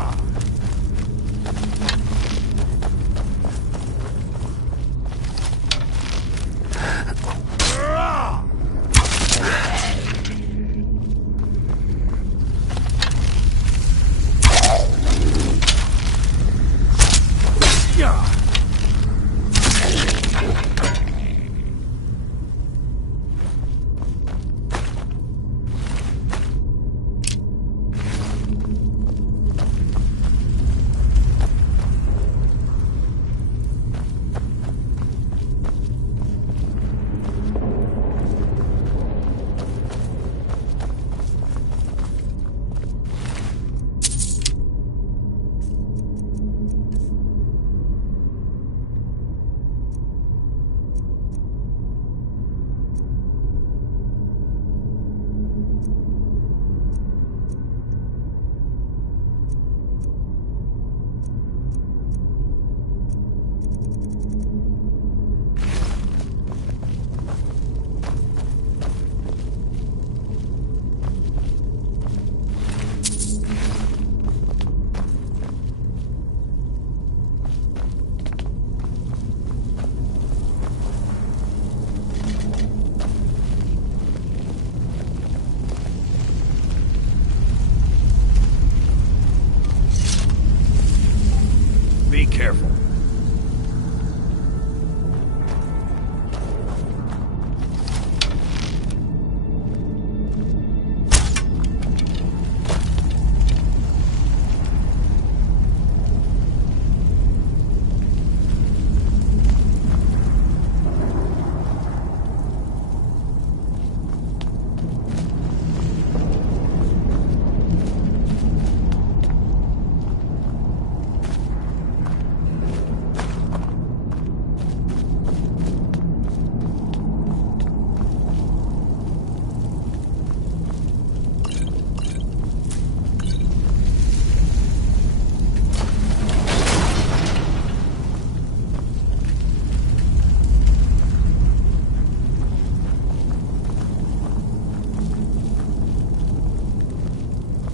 Be careful.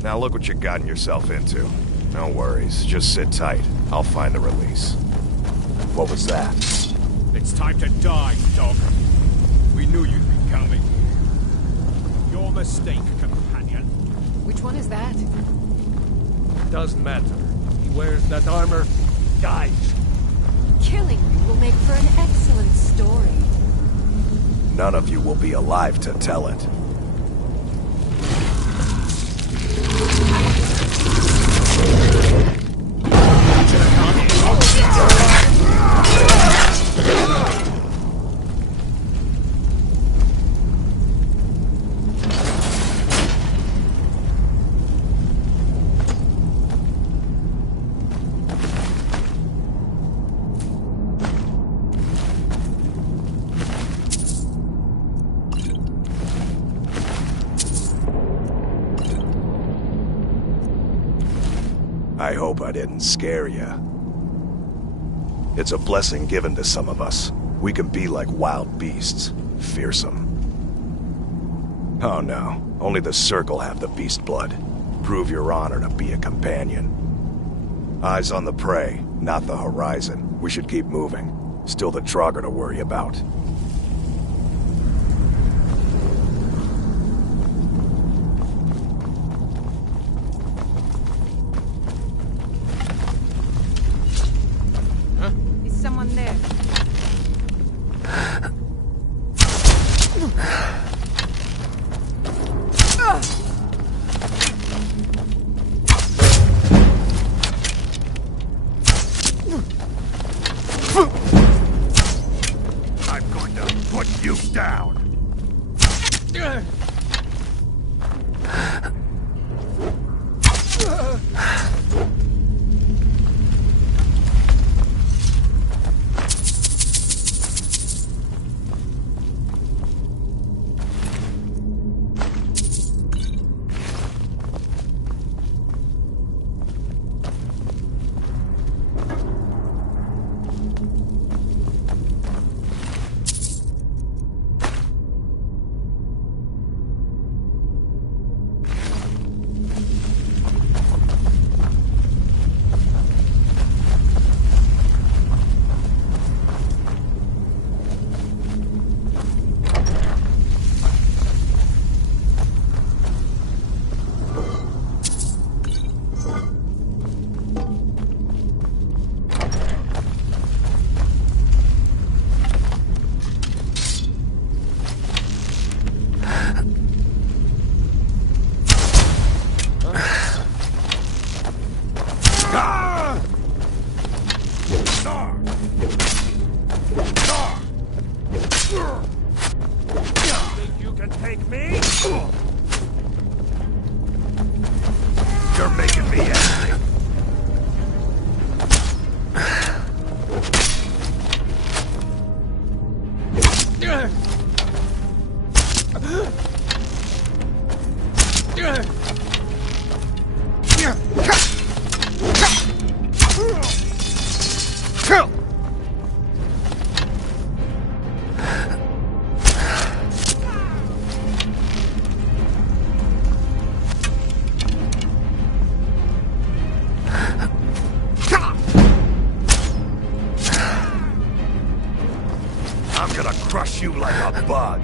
Now look what you've gotten yourself into. No worries, just sit tight. I'll find the release. What was that? It's time to die, dog. We knew you'd be coming. Your mistake, companion. Which one is that? Doesn't matter. He wears that armor, dies. Killing you will make for an excellent story. None of you will be alive to tell it. I hope I didn't scare you. It's a blessing given to some of us. We can be like wild beasts, fearsome. Oh no, only the Circle have the beast blood. Prove your honor to be a companion. Eyes on the prey, not the horizon. We should keep moving. Still the Draugr to worry about. Is someone there? I'm going to put you down. Think you can take me? You're making me angry. I'm gonna crush you like a bug.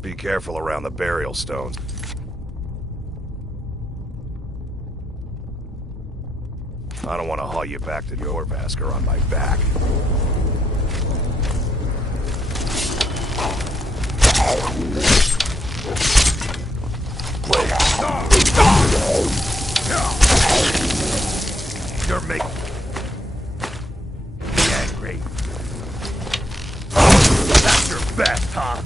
Be careful around the burial stones. I don't want to haul you back to your Vasker on my back. You're making me angry. That's your best, huh?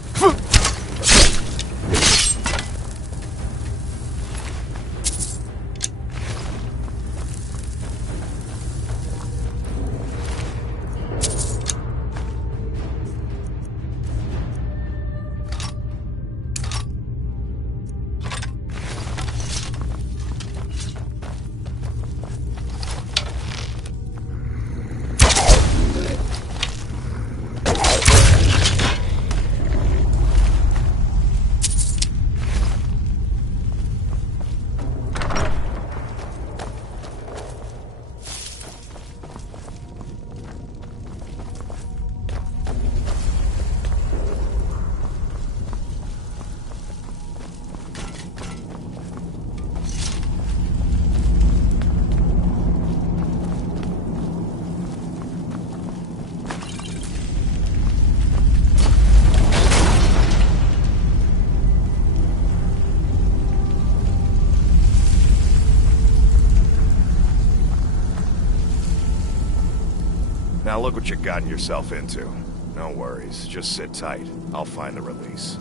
Now look what you've gotten yourself into. No worries, just sit tight. I'll find the release.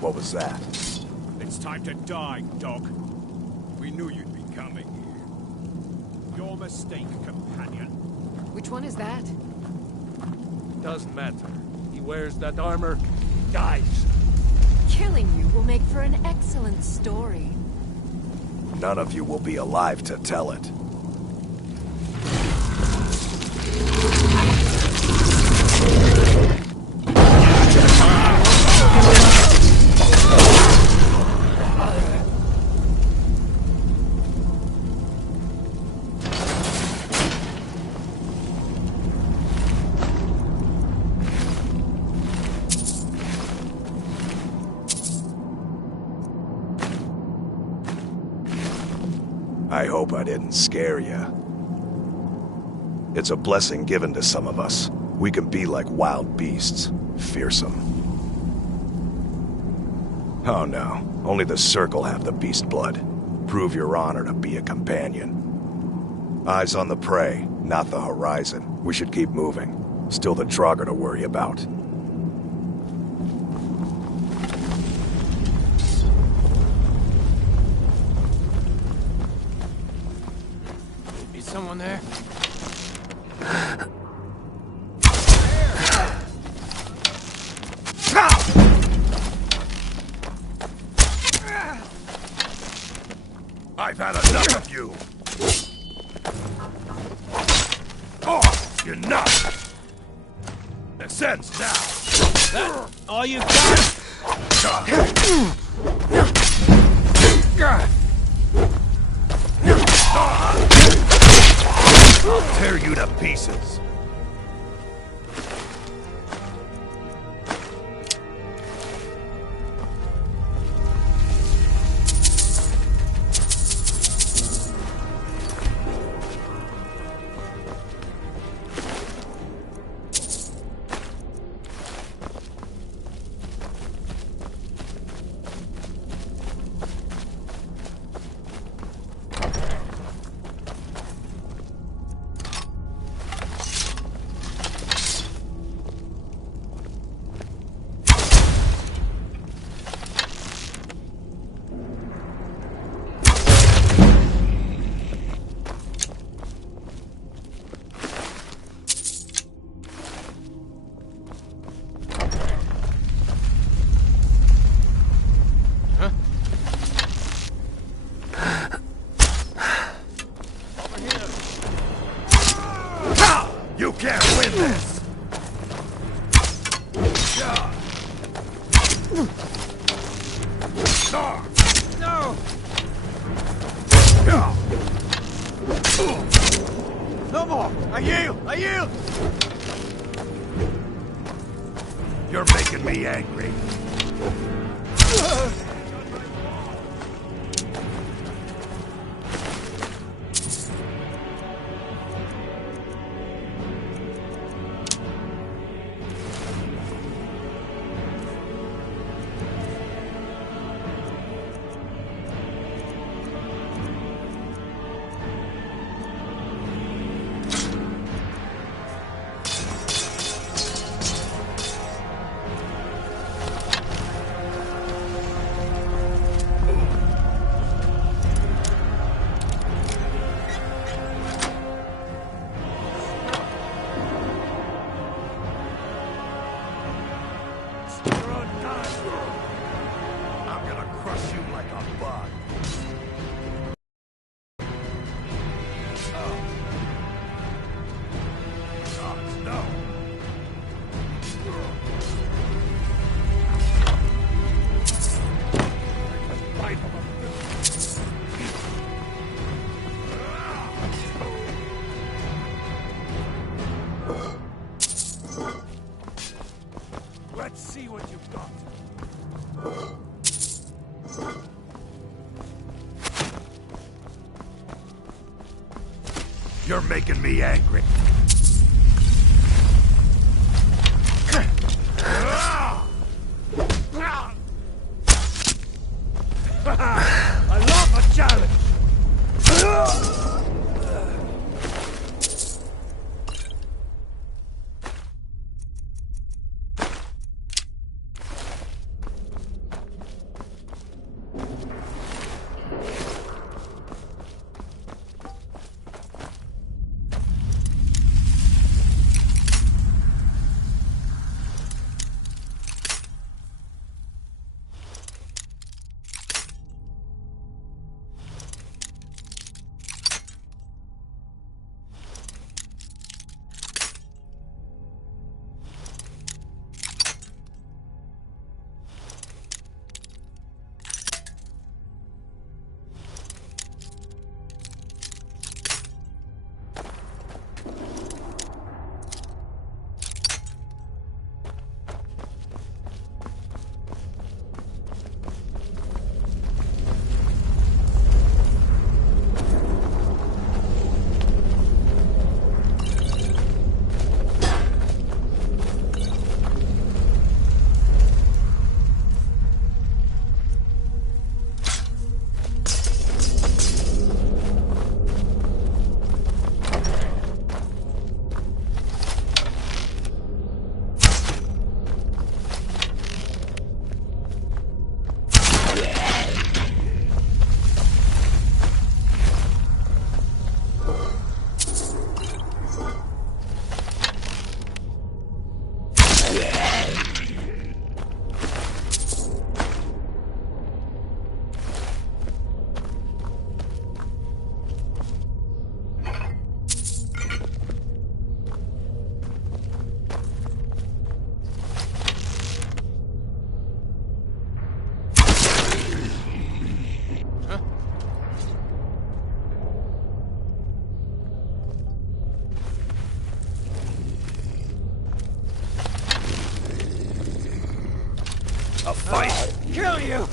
What was that? It's time to die, dog. We knew you'd be coming here. Your mistake, companion. Which one is that? Doesn't matter. He wears that armor, he dies. Killing you will make for an excellent story. None of you will be alive to tell it. I hope I didn't scare you. It's a blessing given to some of us. We can be like wild beasts, fearsome. Oh no, only the Circle have the beast blood. Prove your honor to be a companion. Eyes on the prey, not the horizon. We should keep moving. Still the Draugr to worry about. Someone there? I've had enough of you! Oh, you're not! It ends now! That all you got? I'll tear you to pieces. You can't win this! No! No more! I yield! I yield! You're making me angry. You're making me angry. I love a challenge! A fight! Kill you!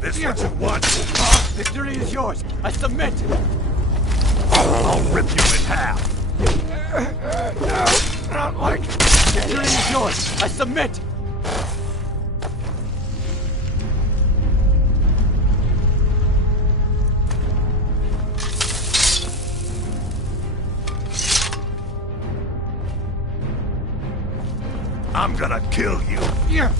This what you want? Victory is yours! I submit! I'll rip you in half! Not like it! Victory is yours! I submit! I'm gonna kill you! Yeah.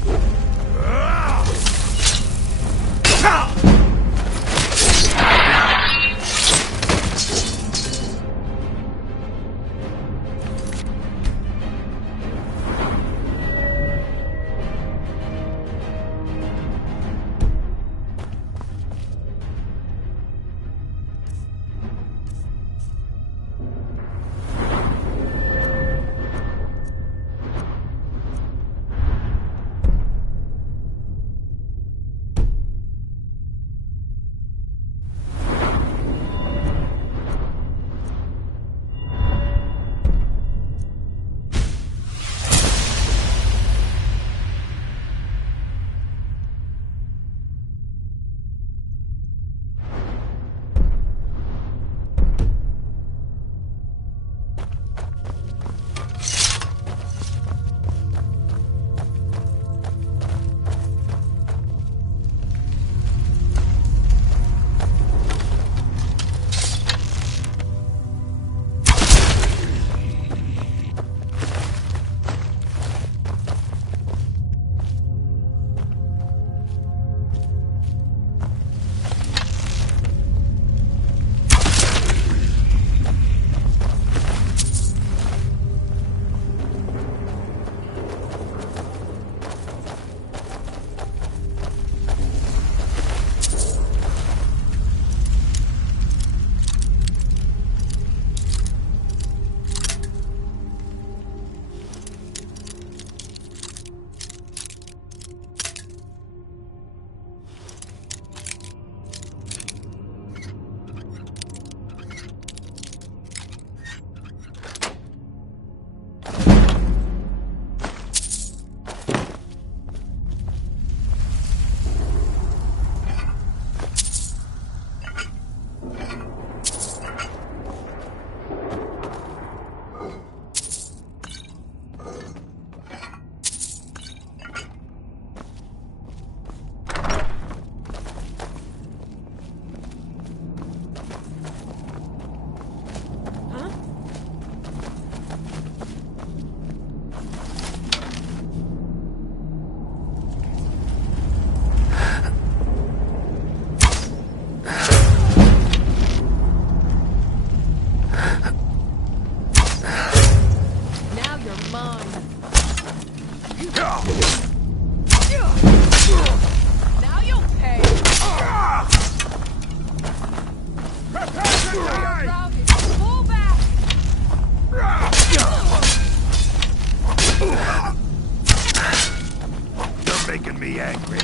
making me angry.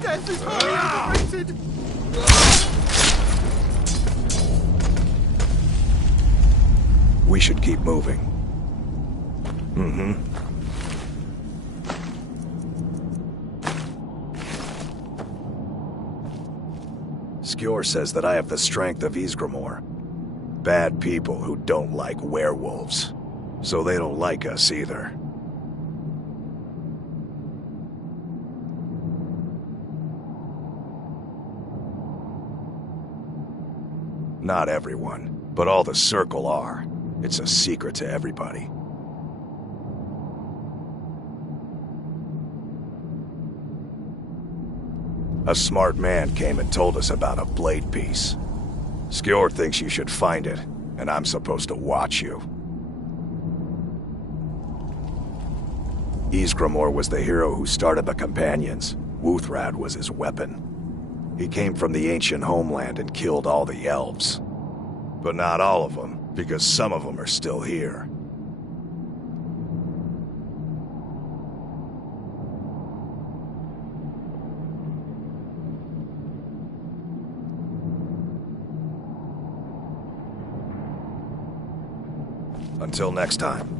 Death is highly underrated! We should keep moving. Mm-hmm. Skjor says that I have the strength of Ysgramor. Bad people who don't like werewolves. So they don't like us either. Not everyone, but all the Circle are. It's a secret to everybody. A smart man came and told us about a blade piece. Skjor thinks you should find it, and I'm supposed to watch you. Ysgramor was the hero who started the Companions. Wuthrad was his weapon. He came from the ancient homeland and killed all the elves. But not all of them, because some of them are still here. Until next time.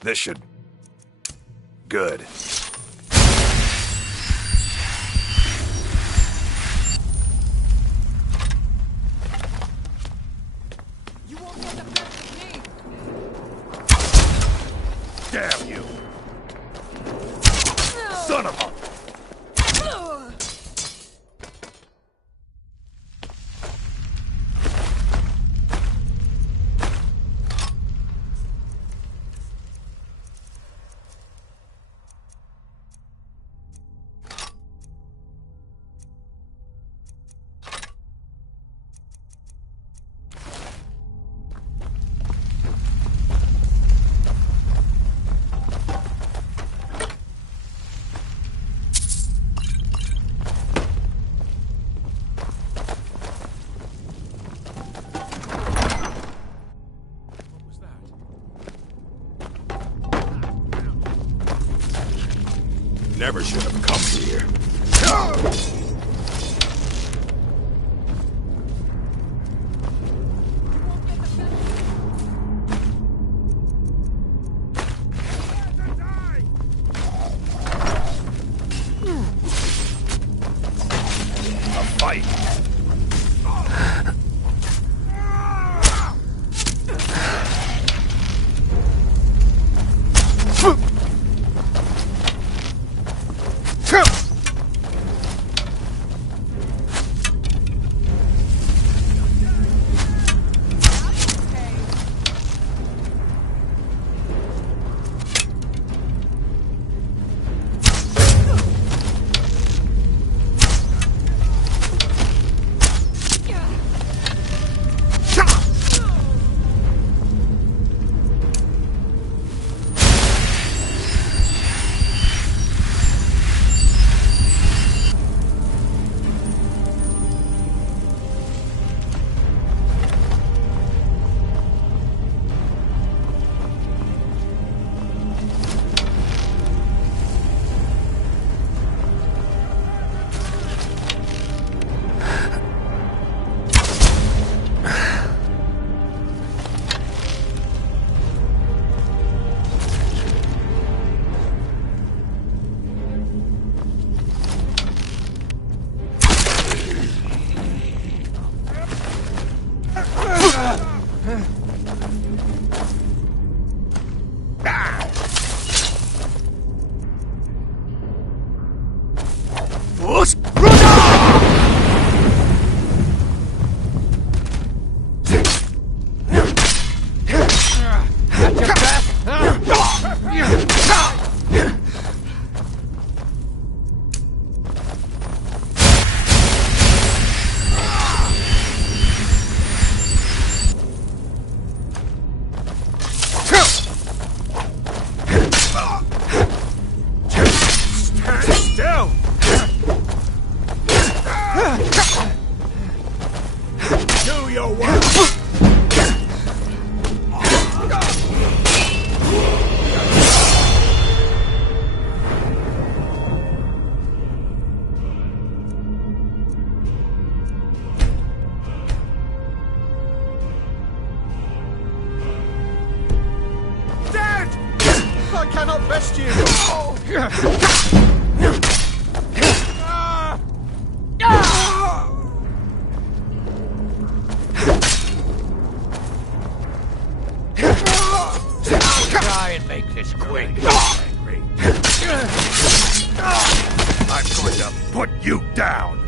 This should... Good. You won't get the best of me! Damn you! Son of a... Never should have come here. A fight. I cannot best you! Try and make this quick. I'm going to put you down!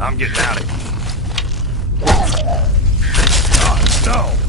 I'm getting out of here. No!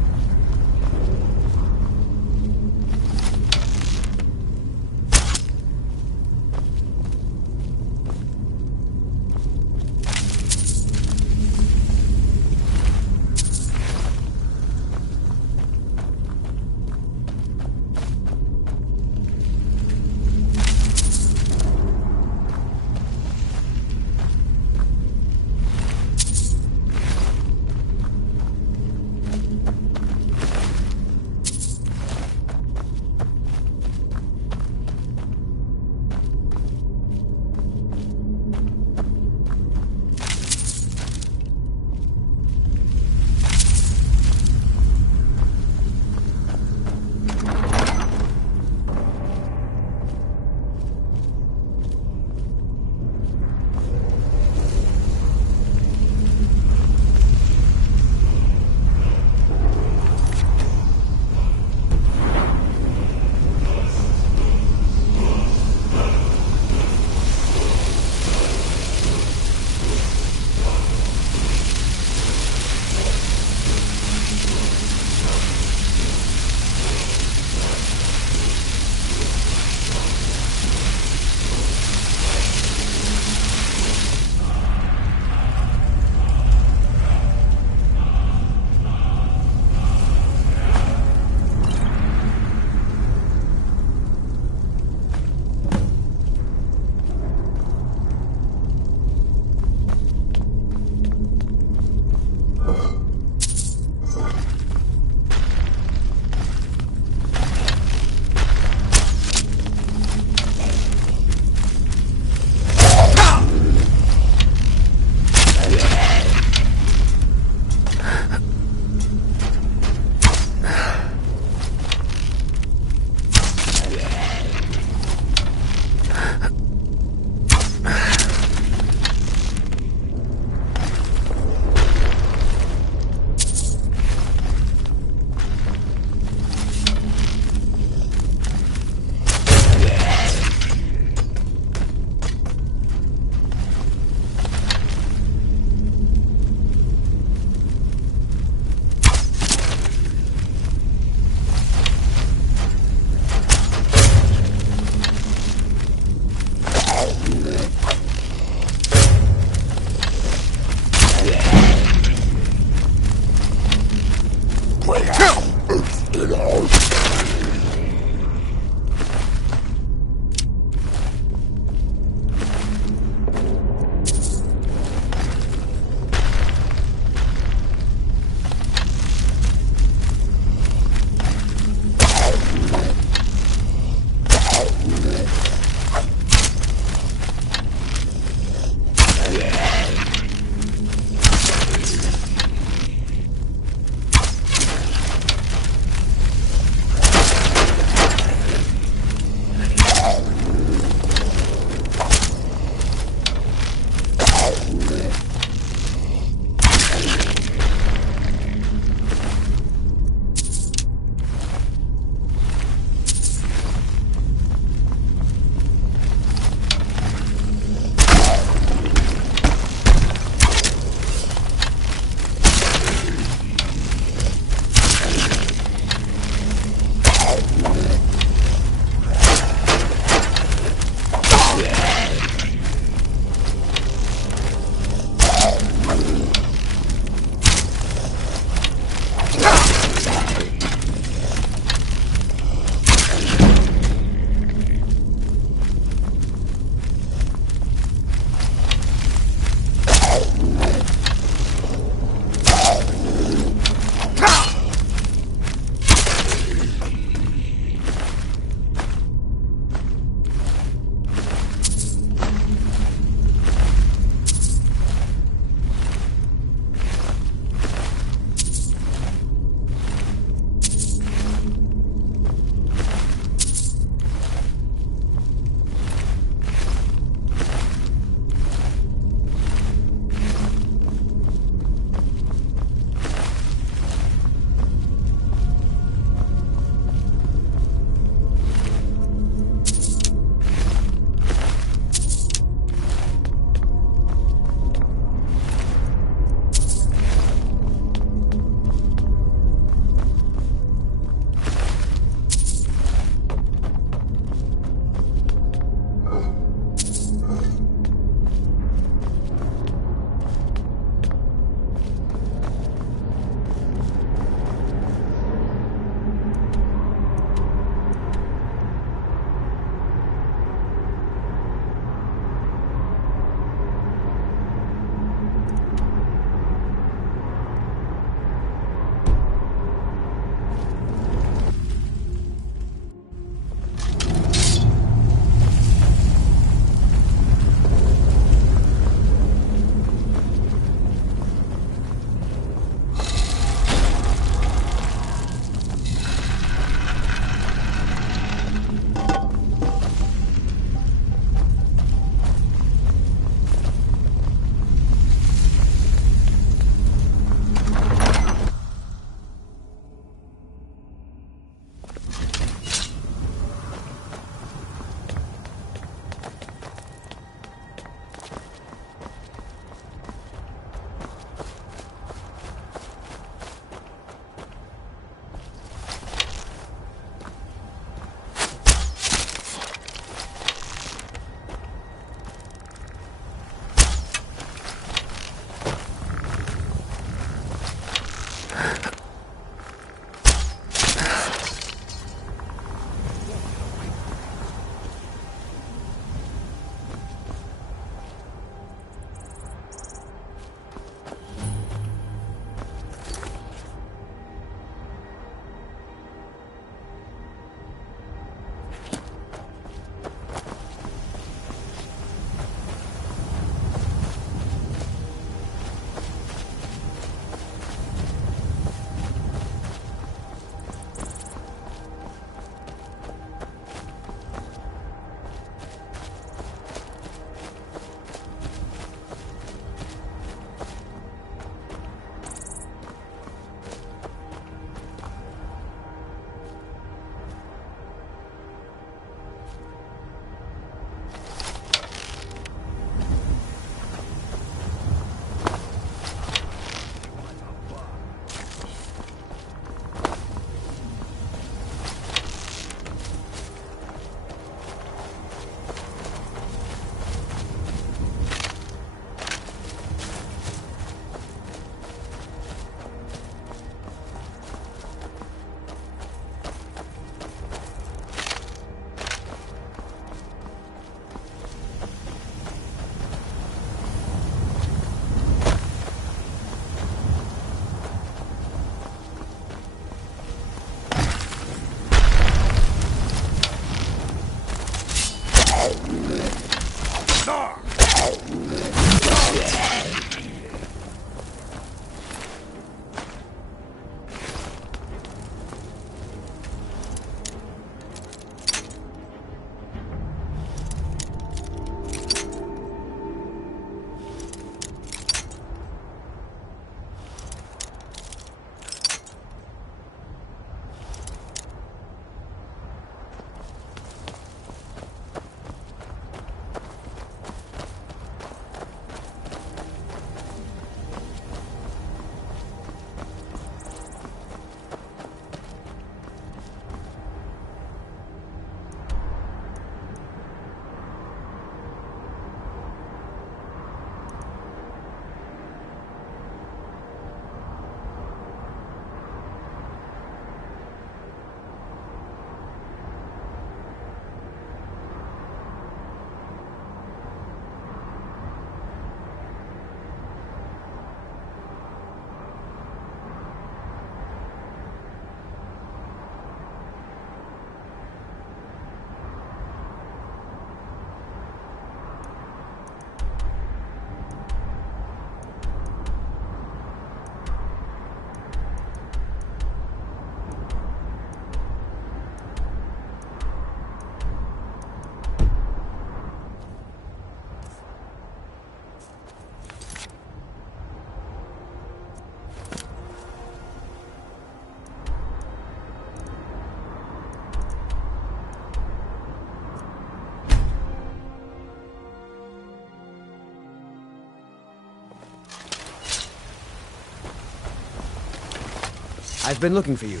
I've been looking for you.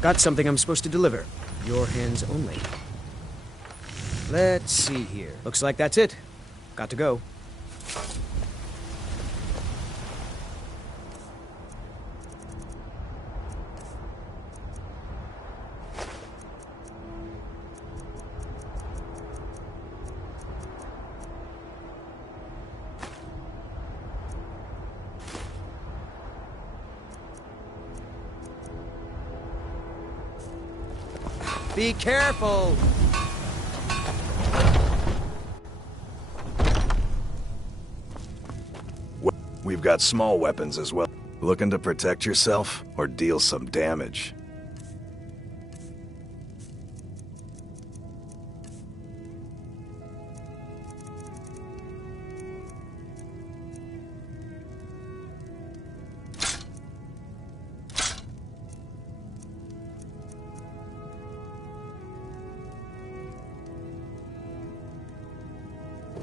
Got something I'm supposed to deliver. Your hands only. Let's see here. Looks like that's it. Got to go. Be careful! We've got small weapons as well. Looking to protect yourself or deal some damage?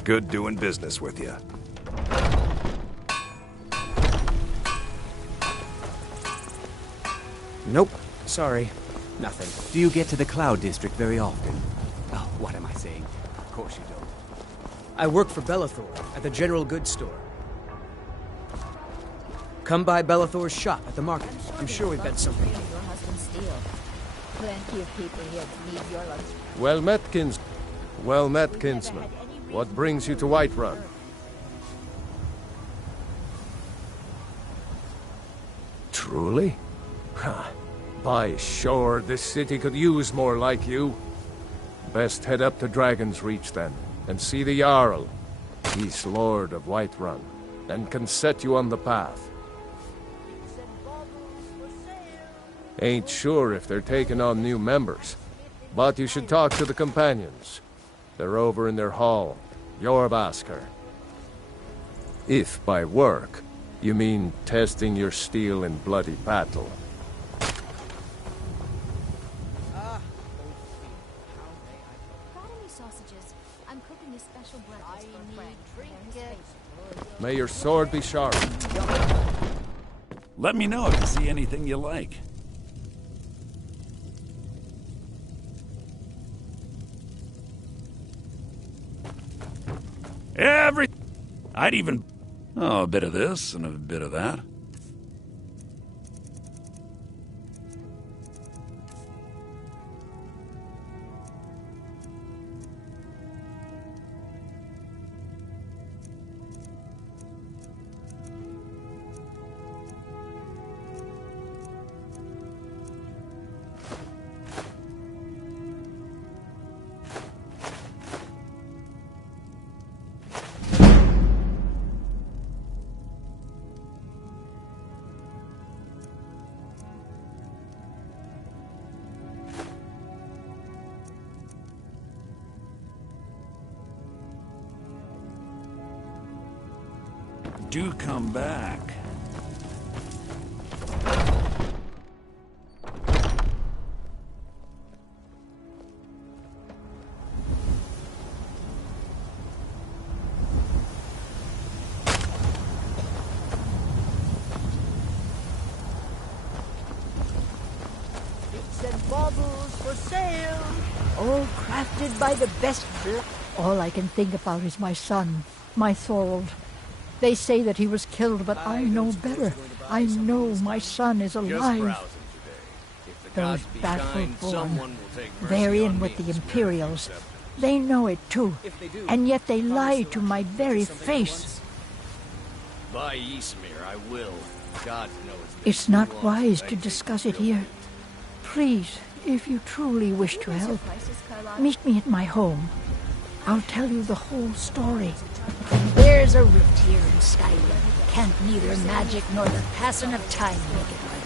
Good doing business with you. Nope. Sorry. Nothing. Do you get to the Cloud District very often? Oh, what am I saying? Of course you don't. I work for Bellathor at the General Goods Store. Come by Bellathor's shop at the market. I'm sure we've got something. Your husband's steel. Plenty of people here need your lunch. Well met, Well met, kinsman. What brings you to Whiterun? Truly? By shore, this city could use more like you. Best head up to Dragon's Reach then, and see the Jarl. He's Lord of Whiterun, and can set you on the path. Ain't sure if they're taking on new members, but you should talk to the companions. They're over in their hall, Jorvaskr. If by work, you mean testing your steel in bloody battle. May your sword be sharp. Let me know if you see anything you like. I'd even... Oh, a bit of this and a bit of that. Do come back. Bits and baubles for sale. All crafted by the best blood. All I can think about is my son, my Thorold. They say that he was killed, but I know better. I know my son is alive. Those Battle-born, they're in with the Imperials. They know it too, and yet they lie to my very face. By Ysmir, I will. God knows. It's not wise to discuss it here. Please, if you truly wish to help, meet me at my home. I'll tell you the whole story. There's a rift here in Skyrim. Can't neither magic nor the passing of time make it right.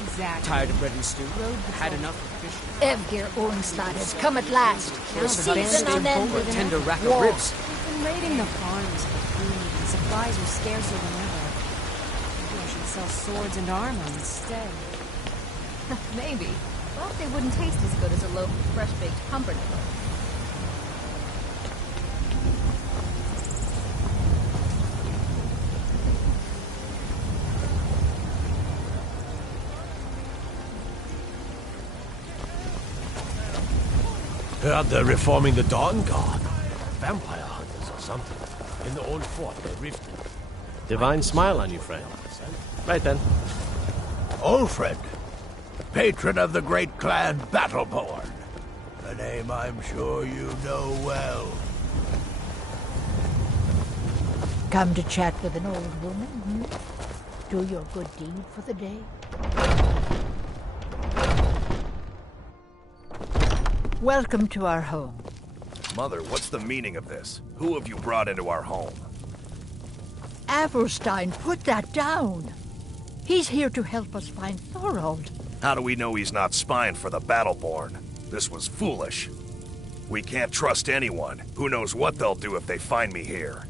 Exactly. Tired of bread and stew? Had enough of fish? Evgir Ornstad has come at last. Now The season on end a tender rack war. of ribs. We've been raiding the farms for food, and supplies are scarcer than ever. Maybe I should sell swords and armor instead. Maybe. But they wouldn't taste as good as a loaf of fresh-baked pumpernickel. Heard they're reforming the Dawn Guard. Vampire hunters or something. In the old fort they rifted. Divine smile on you, friend. Right then. Ulfred, patron of the great clan Battleborn. A name I'm sure you know well. Come to chat with an old woman, hmm? Do your good deed for the day. Welcome to our home. Mother, what's the meaning of this? Who have you brought into our home? Avelstein, put that down. He's here to help us find Thorold. How do we know he's not spying for the Battleborn? This was foolish. We can't trust anyone. Who knows what they'll do if they find me here.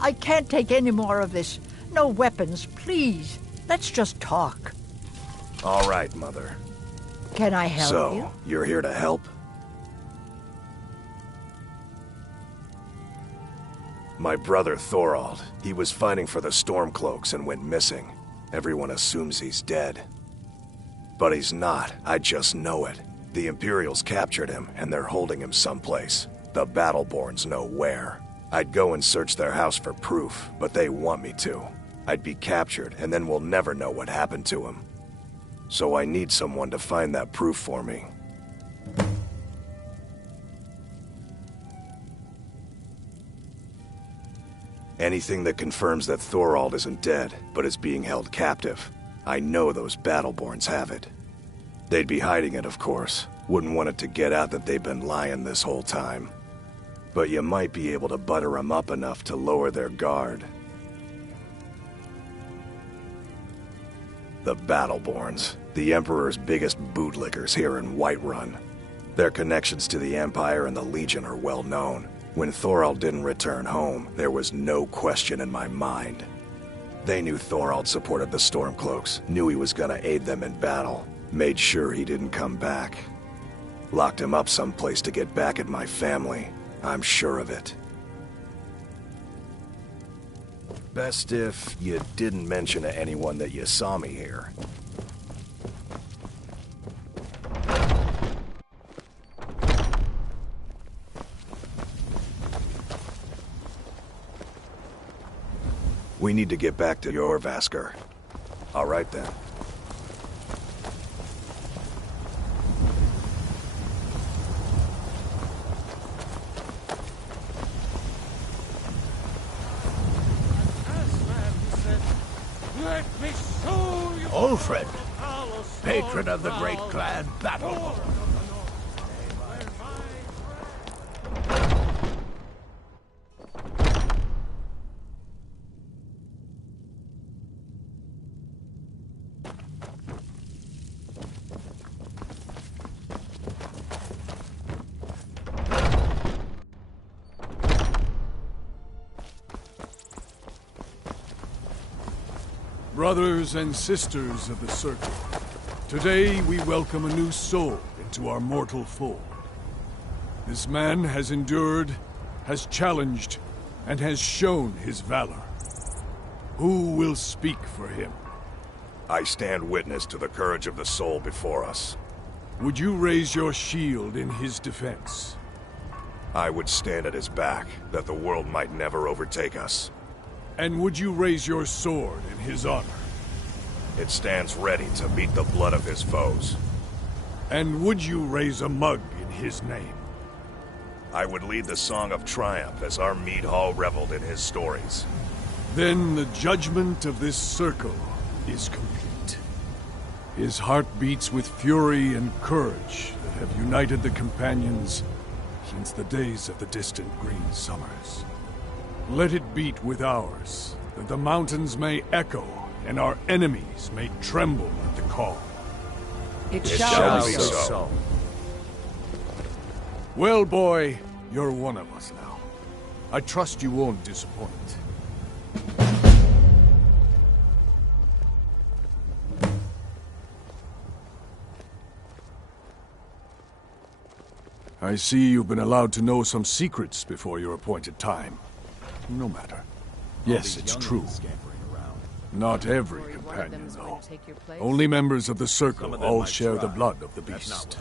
I can't take any more of this. No weapons, please. Let's just talk. All right, Mother. Can I help you? So, you're here to help? My brother Thorold. He was fighting for the Stormcloaks and went missing. Everyone assumes he's dead. But he's not. I just know it. The Imperials captured him, and they're holding him someplace. The Battleborns know where. I'd go and search their house for proof, but they want me to. I'd be captured, and then we'll never know what happened to him. So I need someone to find that proof for me. Anything that confirms that Thorold isn't dead, but is being held captive. I know those Battleborns have it. They'd be hiding it, of course. Wouldn't want it to get out that they've been lying this whole time. But you might be able to butter them up enough to lower their guard. The Battleborns, the Emperor's biggest bootlickers here in Whiterun. Their connections to the Empire and the Legion are well known. When Thorold didn't return home, there was no question in my mind. They knew Thorold supported the Stormcloaks, knew he was gonna aid them in battle, made sure he didn't come back. Locked him up someplace to get back at my family. I'm sure of it. Best if you didn't mention to anyone that you saw me here. We need to get back to Jorvaskr. All right then. Ulfred, patron of the great clan Battleborn. Brothers and sisters of the Circle, today we welcome a new soul into our mortal fold. This man has endured, has challenged, and has shown his valor. Who will speak for him? I stand witness to the courage of the soul before us. Would you raise your shield in his defense? I would stand at his back, that the world might never overtake us. And would you raise your sword in his honor? It stands ready to meet the blood of his foes. And would you raise a mug in his name? I would lead the song of triumph as our mead hall reveled in his stories. Then the judgment of this circle is complete. His heart beats with fury and courage that have united the companions since the days of the distant green summers. Let it beat with ours, that the mountains may echo and our enemies may tremble at the call. It shall be so. Well, boy, you're one of us now. I trust you won't disappoint. I see you've been allowed to know some secrets before your appointed time. No matter. Yes, it's true. Not every companion, though. Only members of the Circle all share the blood of the beast.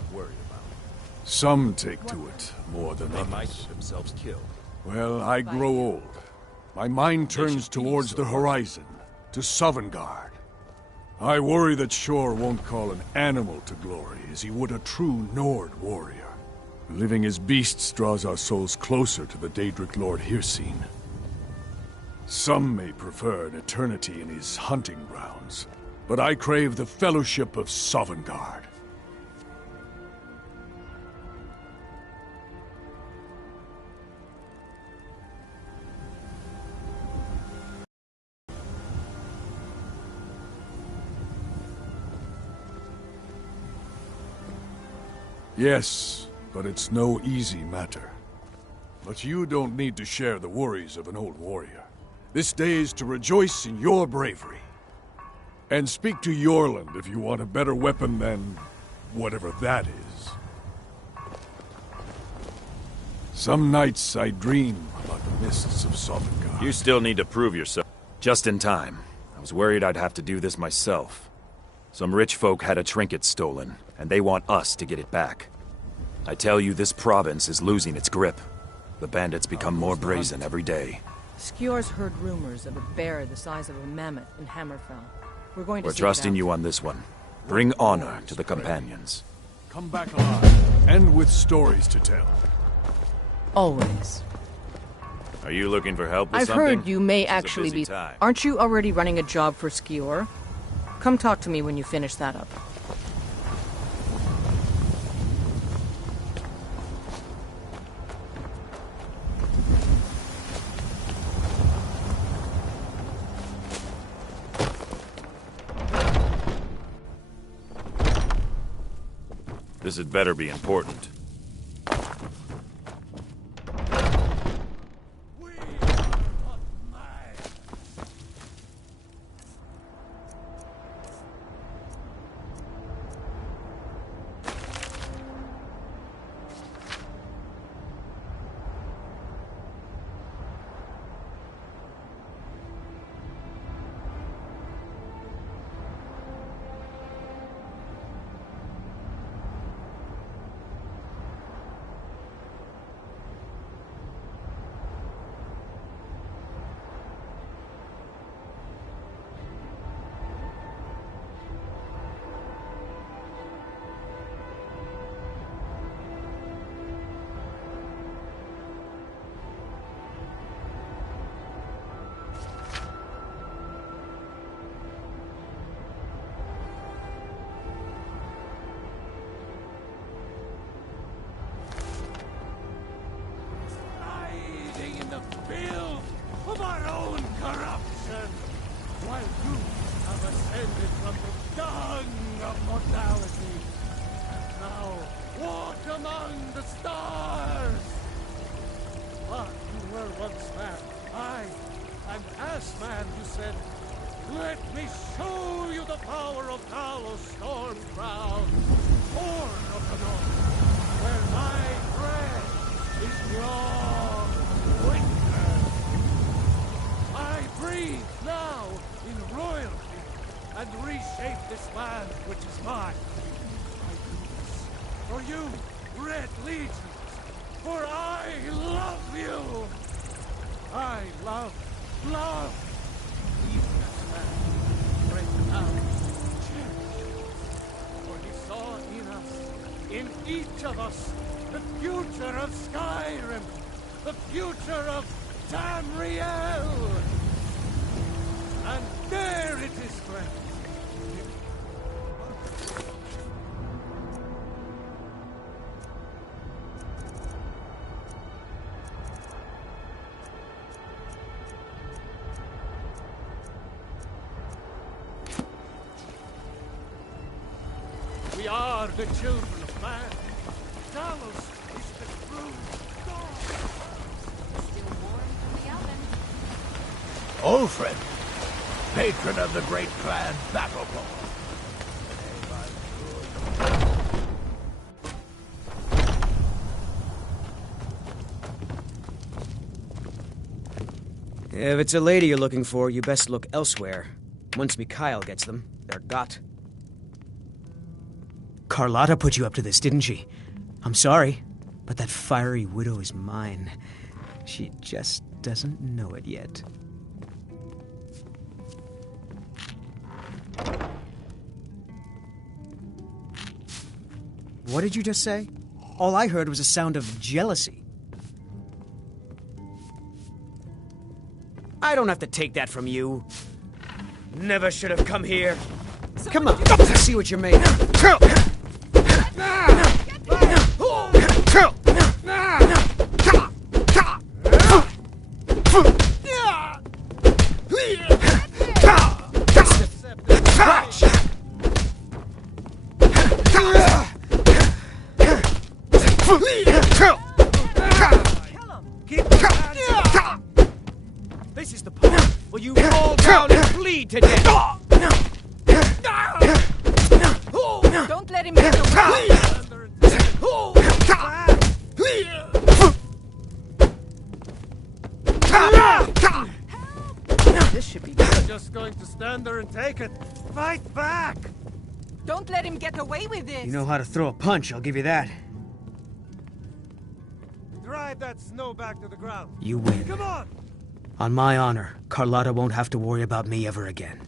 Some take to it more than They might others. get themselves killed. Well, I grow old. My mind turns towards the horizon, to Sovngarde. I worry that Shor won't call an animal to glory as he would a true Nord warrior. Living as beasts draws our souls closer to the Daedric Lord Hircine. Some may prefer an eternity in his hunting grounds, but I crave the fellowship of Sovngarde. Yes, but it's no easy matter. But you don't need to share the worries of an old warrior. This day is to rejoice in your bravery. And speak to Yorland if you want a better weapon than whatever that is. Some nights I dream about the mists of Sovngarde. You still need to prove yourself. Just in time. I was worried I'd have to do this myself. Some rich folk had a trinket stolen, and they want us to get it back. I tell you, this province is losing its grip. The bandits become more brazen every day. Skjor's heard rumors of a bear the size of a mammoth in Hammerfell. We're going to We're seek it trusting out. you on this one. Bring honor to the companions. Come back alive, and with stories to tell. Always. Are you looking for help with I've something? heard you may It's a actually busy be... time. Aren't you already running a job for Skjor? Come talk to me when you finish that up. This had better be important. Of our own corruption, while you have ascended from the dung of mortality, and now walk among the stars. But you were once man, I, an ass-man who said, "Let me show you the power of Talos storm crown, born of the north, where my breath is long winter. I breathe now in royalty and reshape this land which is mine. I do this for you, Red Legions, for I love you. I love even as man breaks out cherish. For he saw in us, in each of us, the future of Skyrim, the future of Tamriel! And there it is, friends. We are the children of man. Talos is the true God. Still warm from the oven. Ulfred, patron of the great clan Battleborn. If it's a lady you're looking for, you best look elsewhere. Once Mikhail gets them, they're got. Carlotta put you up to this, didn't she? I'm sorry, but that fiery widow is mine. She just doesn't know it yet. What did you just say? All I heard was a sound of jealousy. I don't have to take that from you. Never should have come here. Come on, let's see what you're made of. This is the part where you fall down and bleed to death. Don't let him get away. This should be good. Just going to stand there and take it. Fight back! Don't let him get away with this. You know how to throw a punch, I'll give you that. Drive that snow back to the ground. You win. Come on! On my honor, Carlotta won't have to worry about me ever again.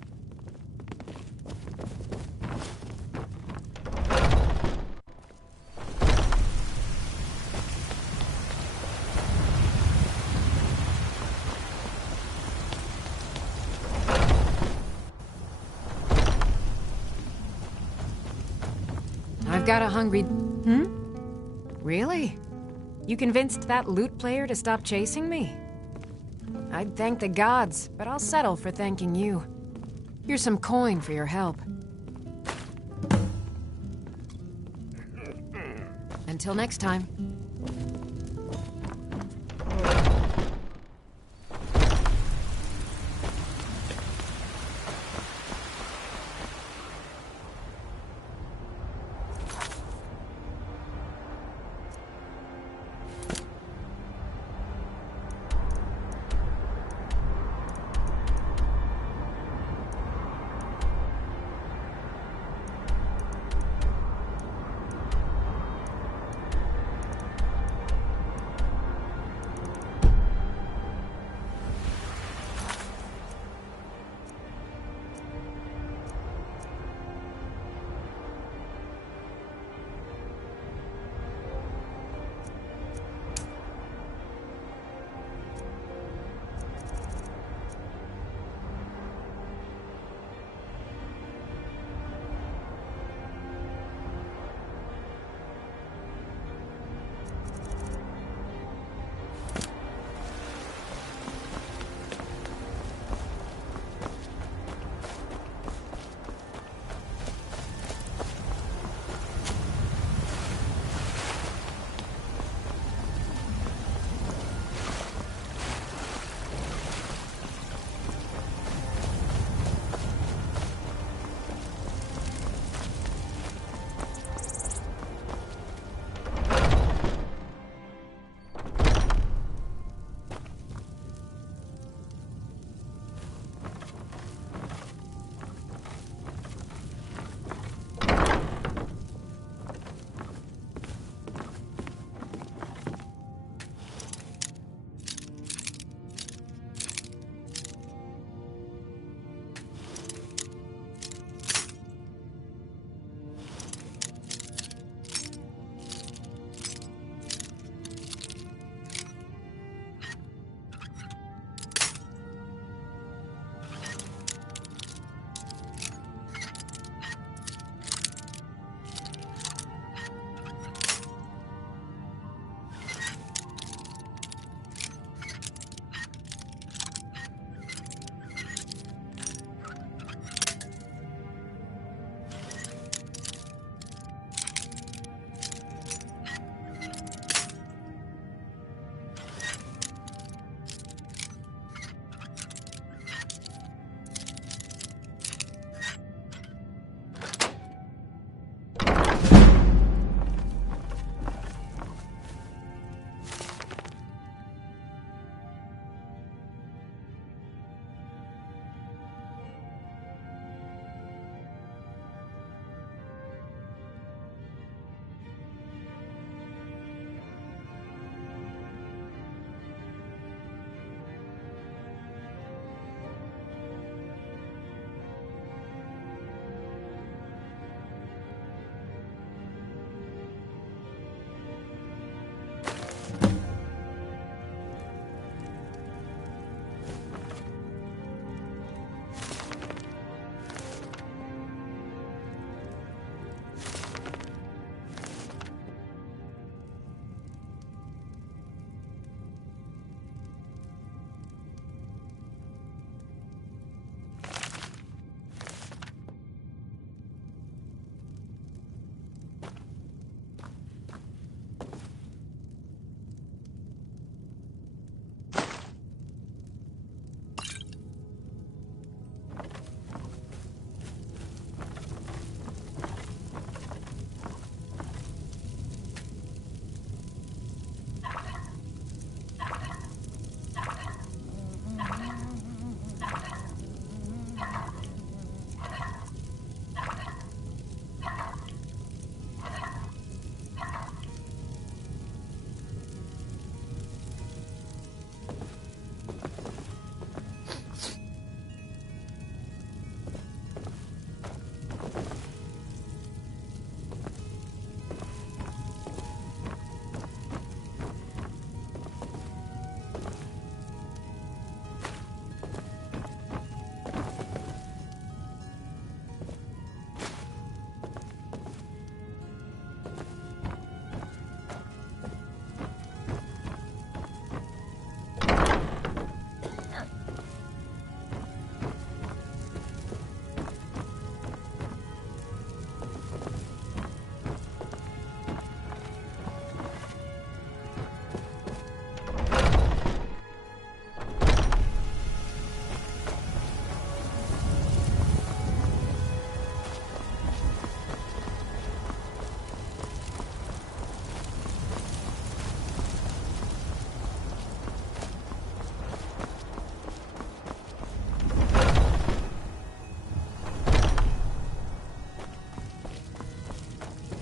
I've got a hungry... Really? You convinced that lute player to stop chasing me? I'd thank the gods, but I'll settle for thanking you. Here's some coin for your help. Until next time.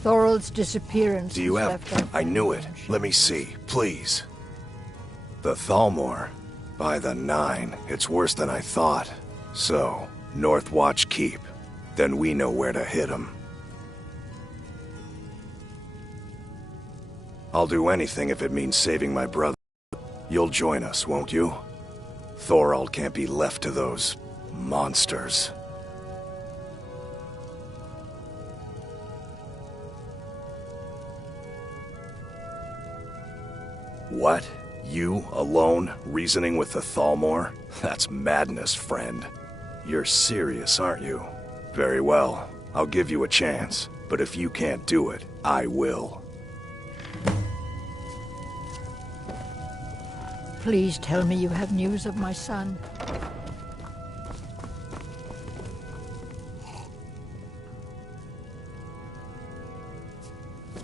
Thorald's disappearance Do you has have... left our I knew it. Let me see, please. The Thalmor. By the 9, it's worse than I thought. So, North Watch Keep. Then we know where to hit him. I'll do anything if it means saving my brother. You'll join us, won't you? Thorald can't be left to those... monsters. What? You, alone, reasoning with the Thalmor? That's madness, friend. You're serious, aren't you? Very well. I'll give you a chance. But if you can't do it, I will. Please tell me you have news of my son.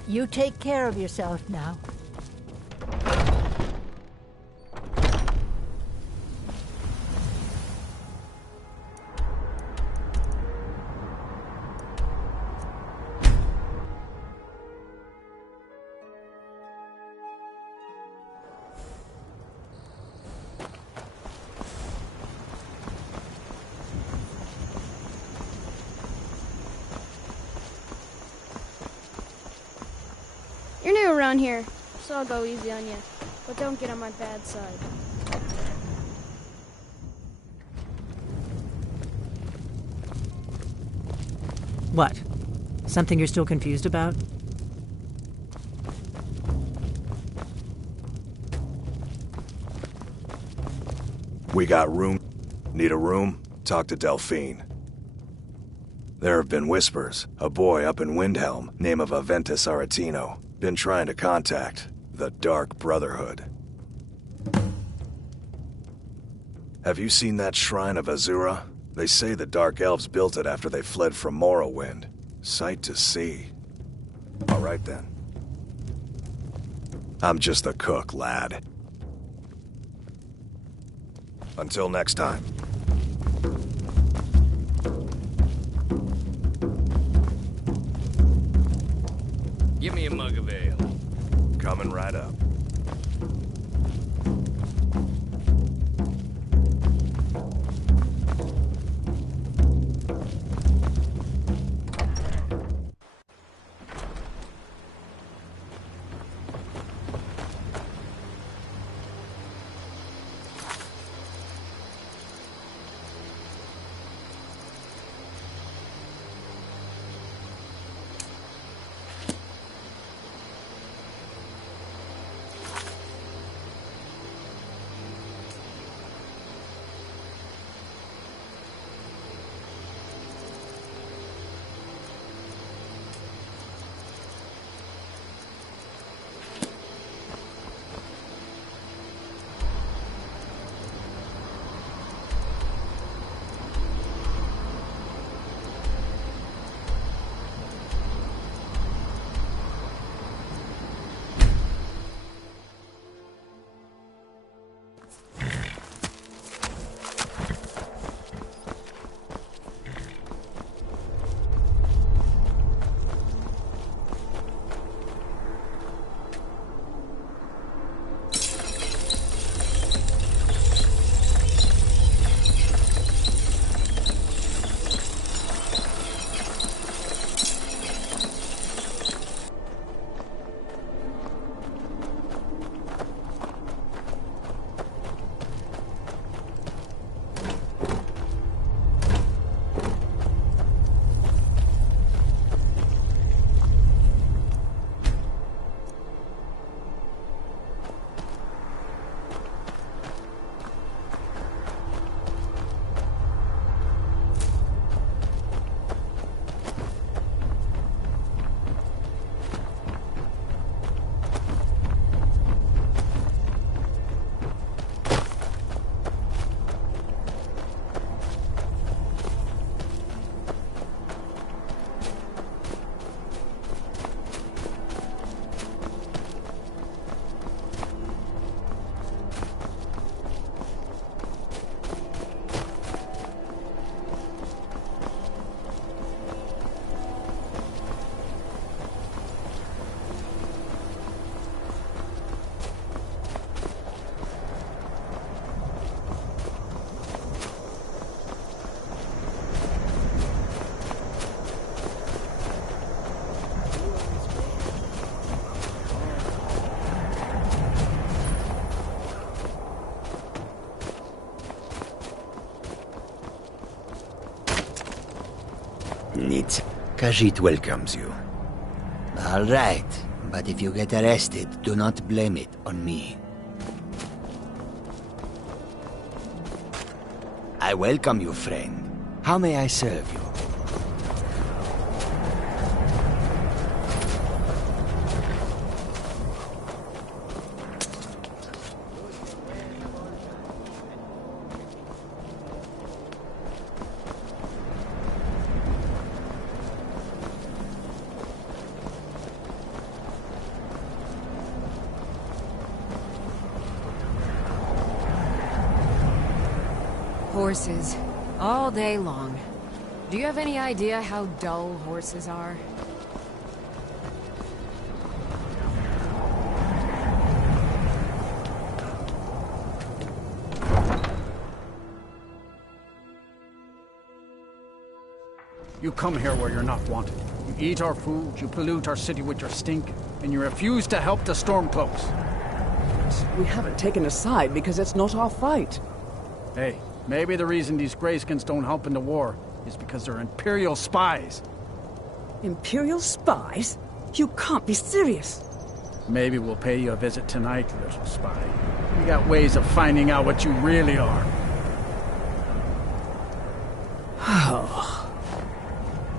You take care of yourself now. You're new around here, so I'll go easy on you. But don't get on my bad side. What? Something you're still confused about? We got room? Need a room? Talk to Delphine. There have been whispers. A boy up in Windhelm, name of Aventus Aretino. Been trying to contact the Dark Brotherhood. Have you seen that shrine of Azura? They say the Dark Elves built it after they fled from Morrowind. Sight to see. All right then. I'm just a cook, lad. Until next time. Give me a mug of ale. Coming right up. Khajiit welcomes you. All right, but if you get arrested, do not blame it on me. I welcome you, friend. How may I serve you? Horses. All day long. Do you have any idea how dull horses are? You come here where you're not wanted. You eat our food, you pollute our city with your stink, and you refuse to help the Stormcloaks. We haven't taken a side because it's not our fight. Hey, maybe the reason these Greyskins don't help in the war is because they're Imperial spies. Imperial spies? You can't be serious. Maybe we'll pay you a visit tonight, little spy. We got ways of finding out what you really are.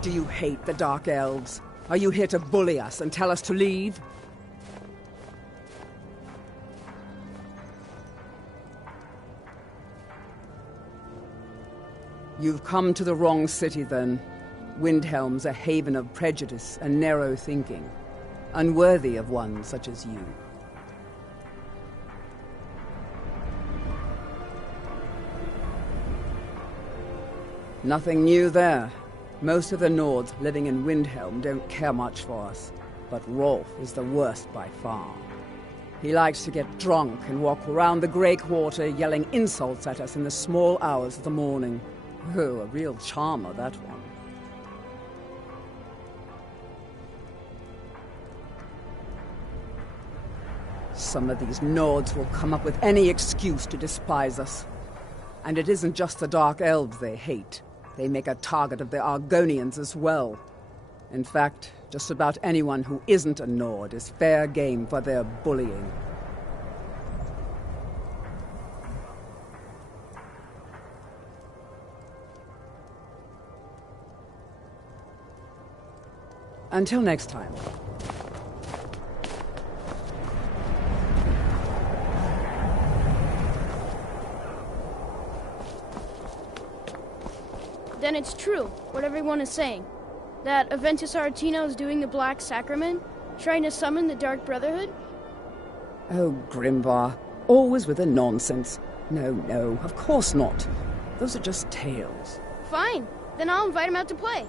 Do you hate the Dark Elves? Are you here to bully us and tell us to leave? You've come to the wrong city, then. Windhelm's a haven of prejudice and narrow thinking, unworthy of one such as you. Nothing new there. Most of the Nords living in Windhelm don't care much for us, but Rolf is the worst by far. He likes to get drunk and walk around the Grey Quarter yelling insults at us in the small hours of the morning. Oh, a real charmer, that one. Some of these Nords will come up with any excuse to despise us. And it isn't just the Dark Elves they hate. They make a target of the Argonians as well. In fact, just about anyone who isn't a Nord is fair game for their bullying. Until next time. Then it's true, what everyone is saying. That Aventus Aretino is doing the Black Sacrament, trying to summon the Dark Brotherhood? Oh, Grimvar, always with the nonsense. No, of course not. Those are just tales. Fine, then I'll invite him out to play.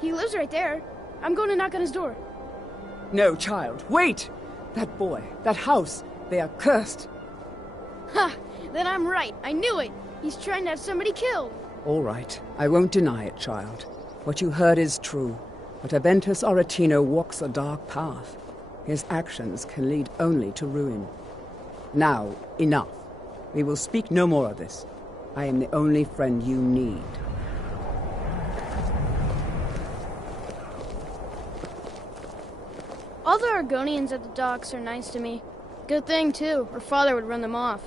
He lives right there. I'm going to knock on his door. No, child, wait! That boy, that house, they are cursed. Ha! Then I'm right. I knew it. He's trying to have somebody killed. All right, I won't deny it, child. What you heard is true. But Aventus Aretino walks a dark path. His actions can lead only to ruin. Now, enough. We will speak no more of this. I am the only friend you need. All the Argonians at the docks are nice to me. Good thing, too, or father would run them off.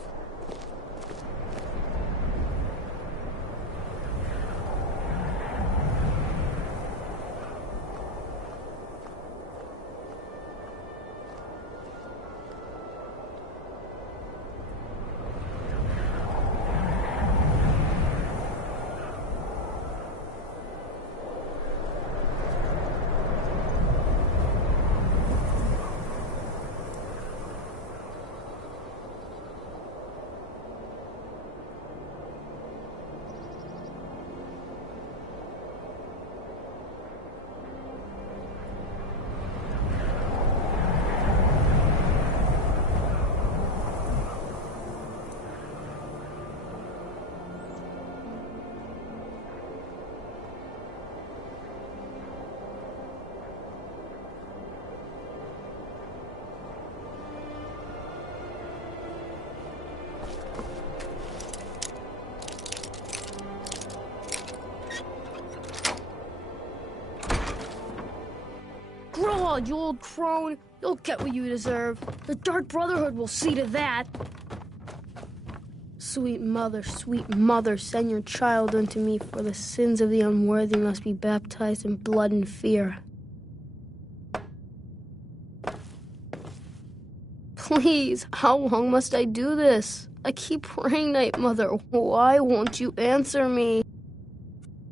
Growlithe, you old crone. You'll get what you deserve. The Dark Brotherhood will see to that. Sweet mother, send your child unto me, for the sins of the unworthy must be baptized in blood and fear. Please, how long must I do this? I keep praying, Night Mother. Why won't you answer me?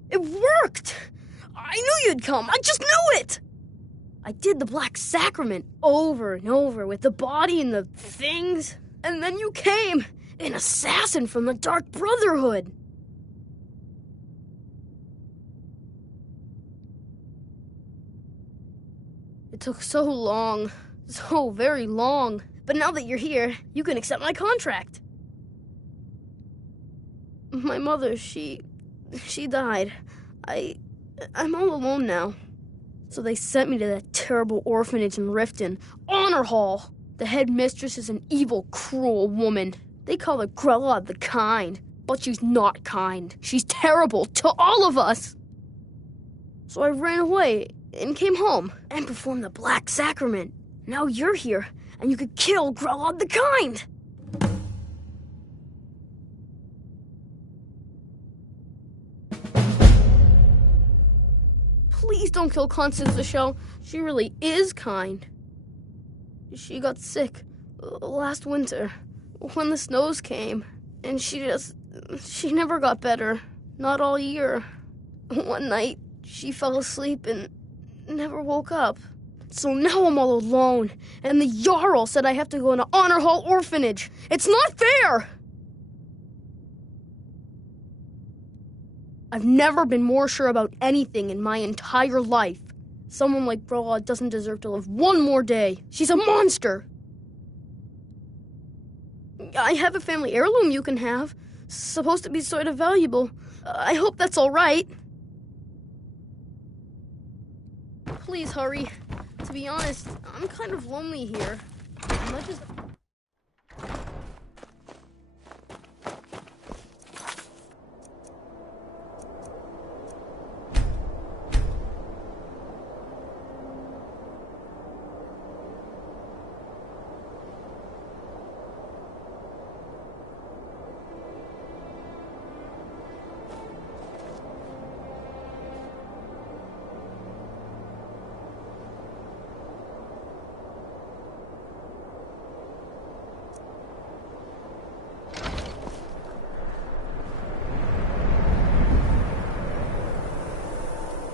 It worked! I knew you'd come. I just knew it! I did the Black Sacrament over and over with the body and the things. And then you came, an assassin from the Dark Brotherhood. It took so long, so very long. But now that you're here, you can accept my contract. My mother, she died. I'm all alone now. So they sent me to that terrible orphanage in Riften, Honor Hall. The headmistress is an evil, cruel woman. They call her Grella the Kind, but she's not kind. She's terrible to all of us. So I ran away and came home and performed the Black Sacrament. Now you're here, and you could kill Grella the Kind. Please don't kill Constance the Shell. She really is kind. She got sick last winter when the snows came, and she never got better. Not all year. One night, she fell asleep and never woke up. So now I'm all alone, and the Jarl said I have to go into Honor Hall Orphanage. It's not fair! I've never been more sure about anything in my entire life. Someone like Grella doesn't deserve to live one more day. She's a monster! I have a family heirloom you can have. Supposed to be sort of valuable. I hope that's all right. Please hurry. To be honest, I'm kind of lonely here. As much as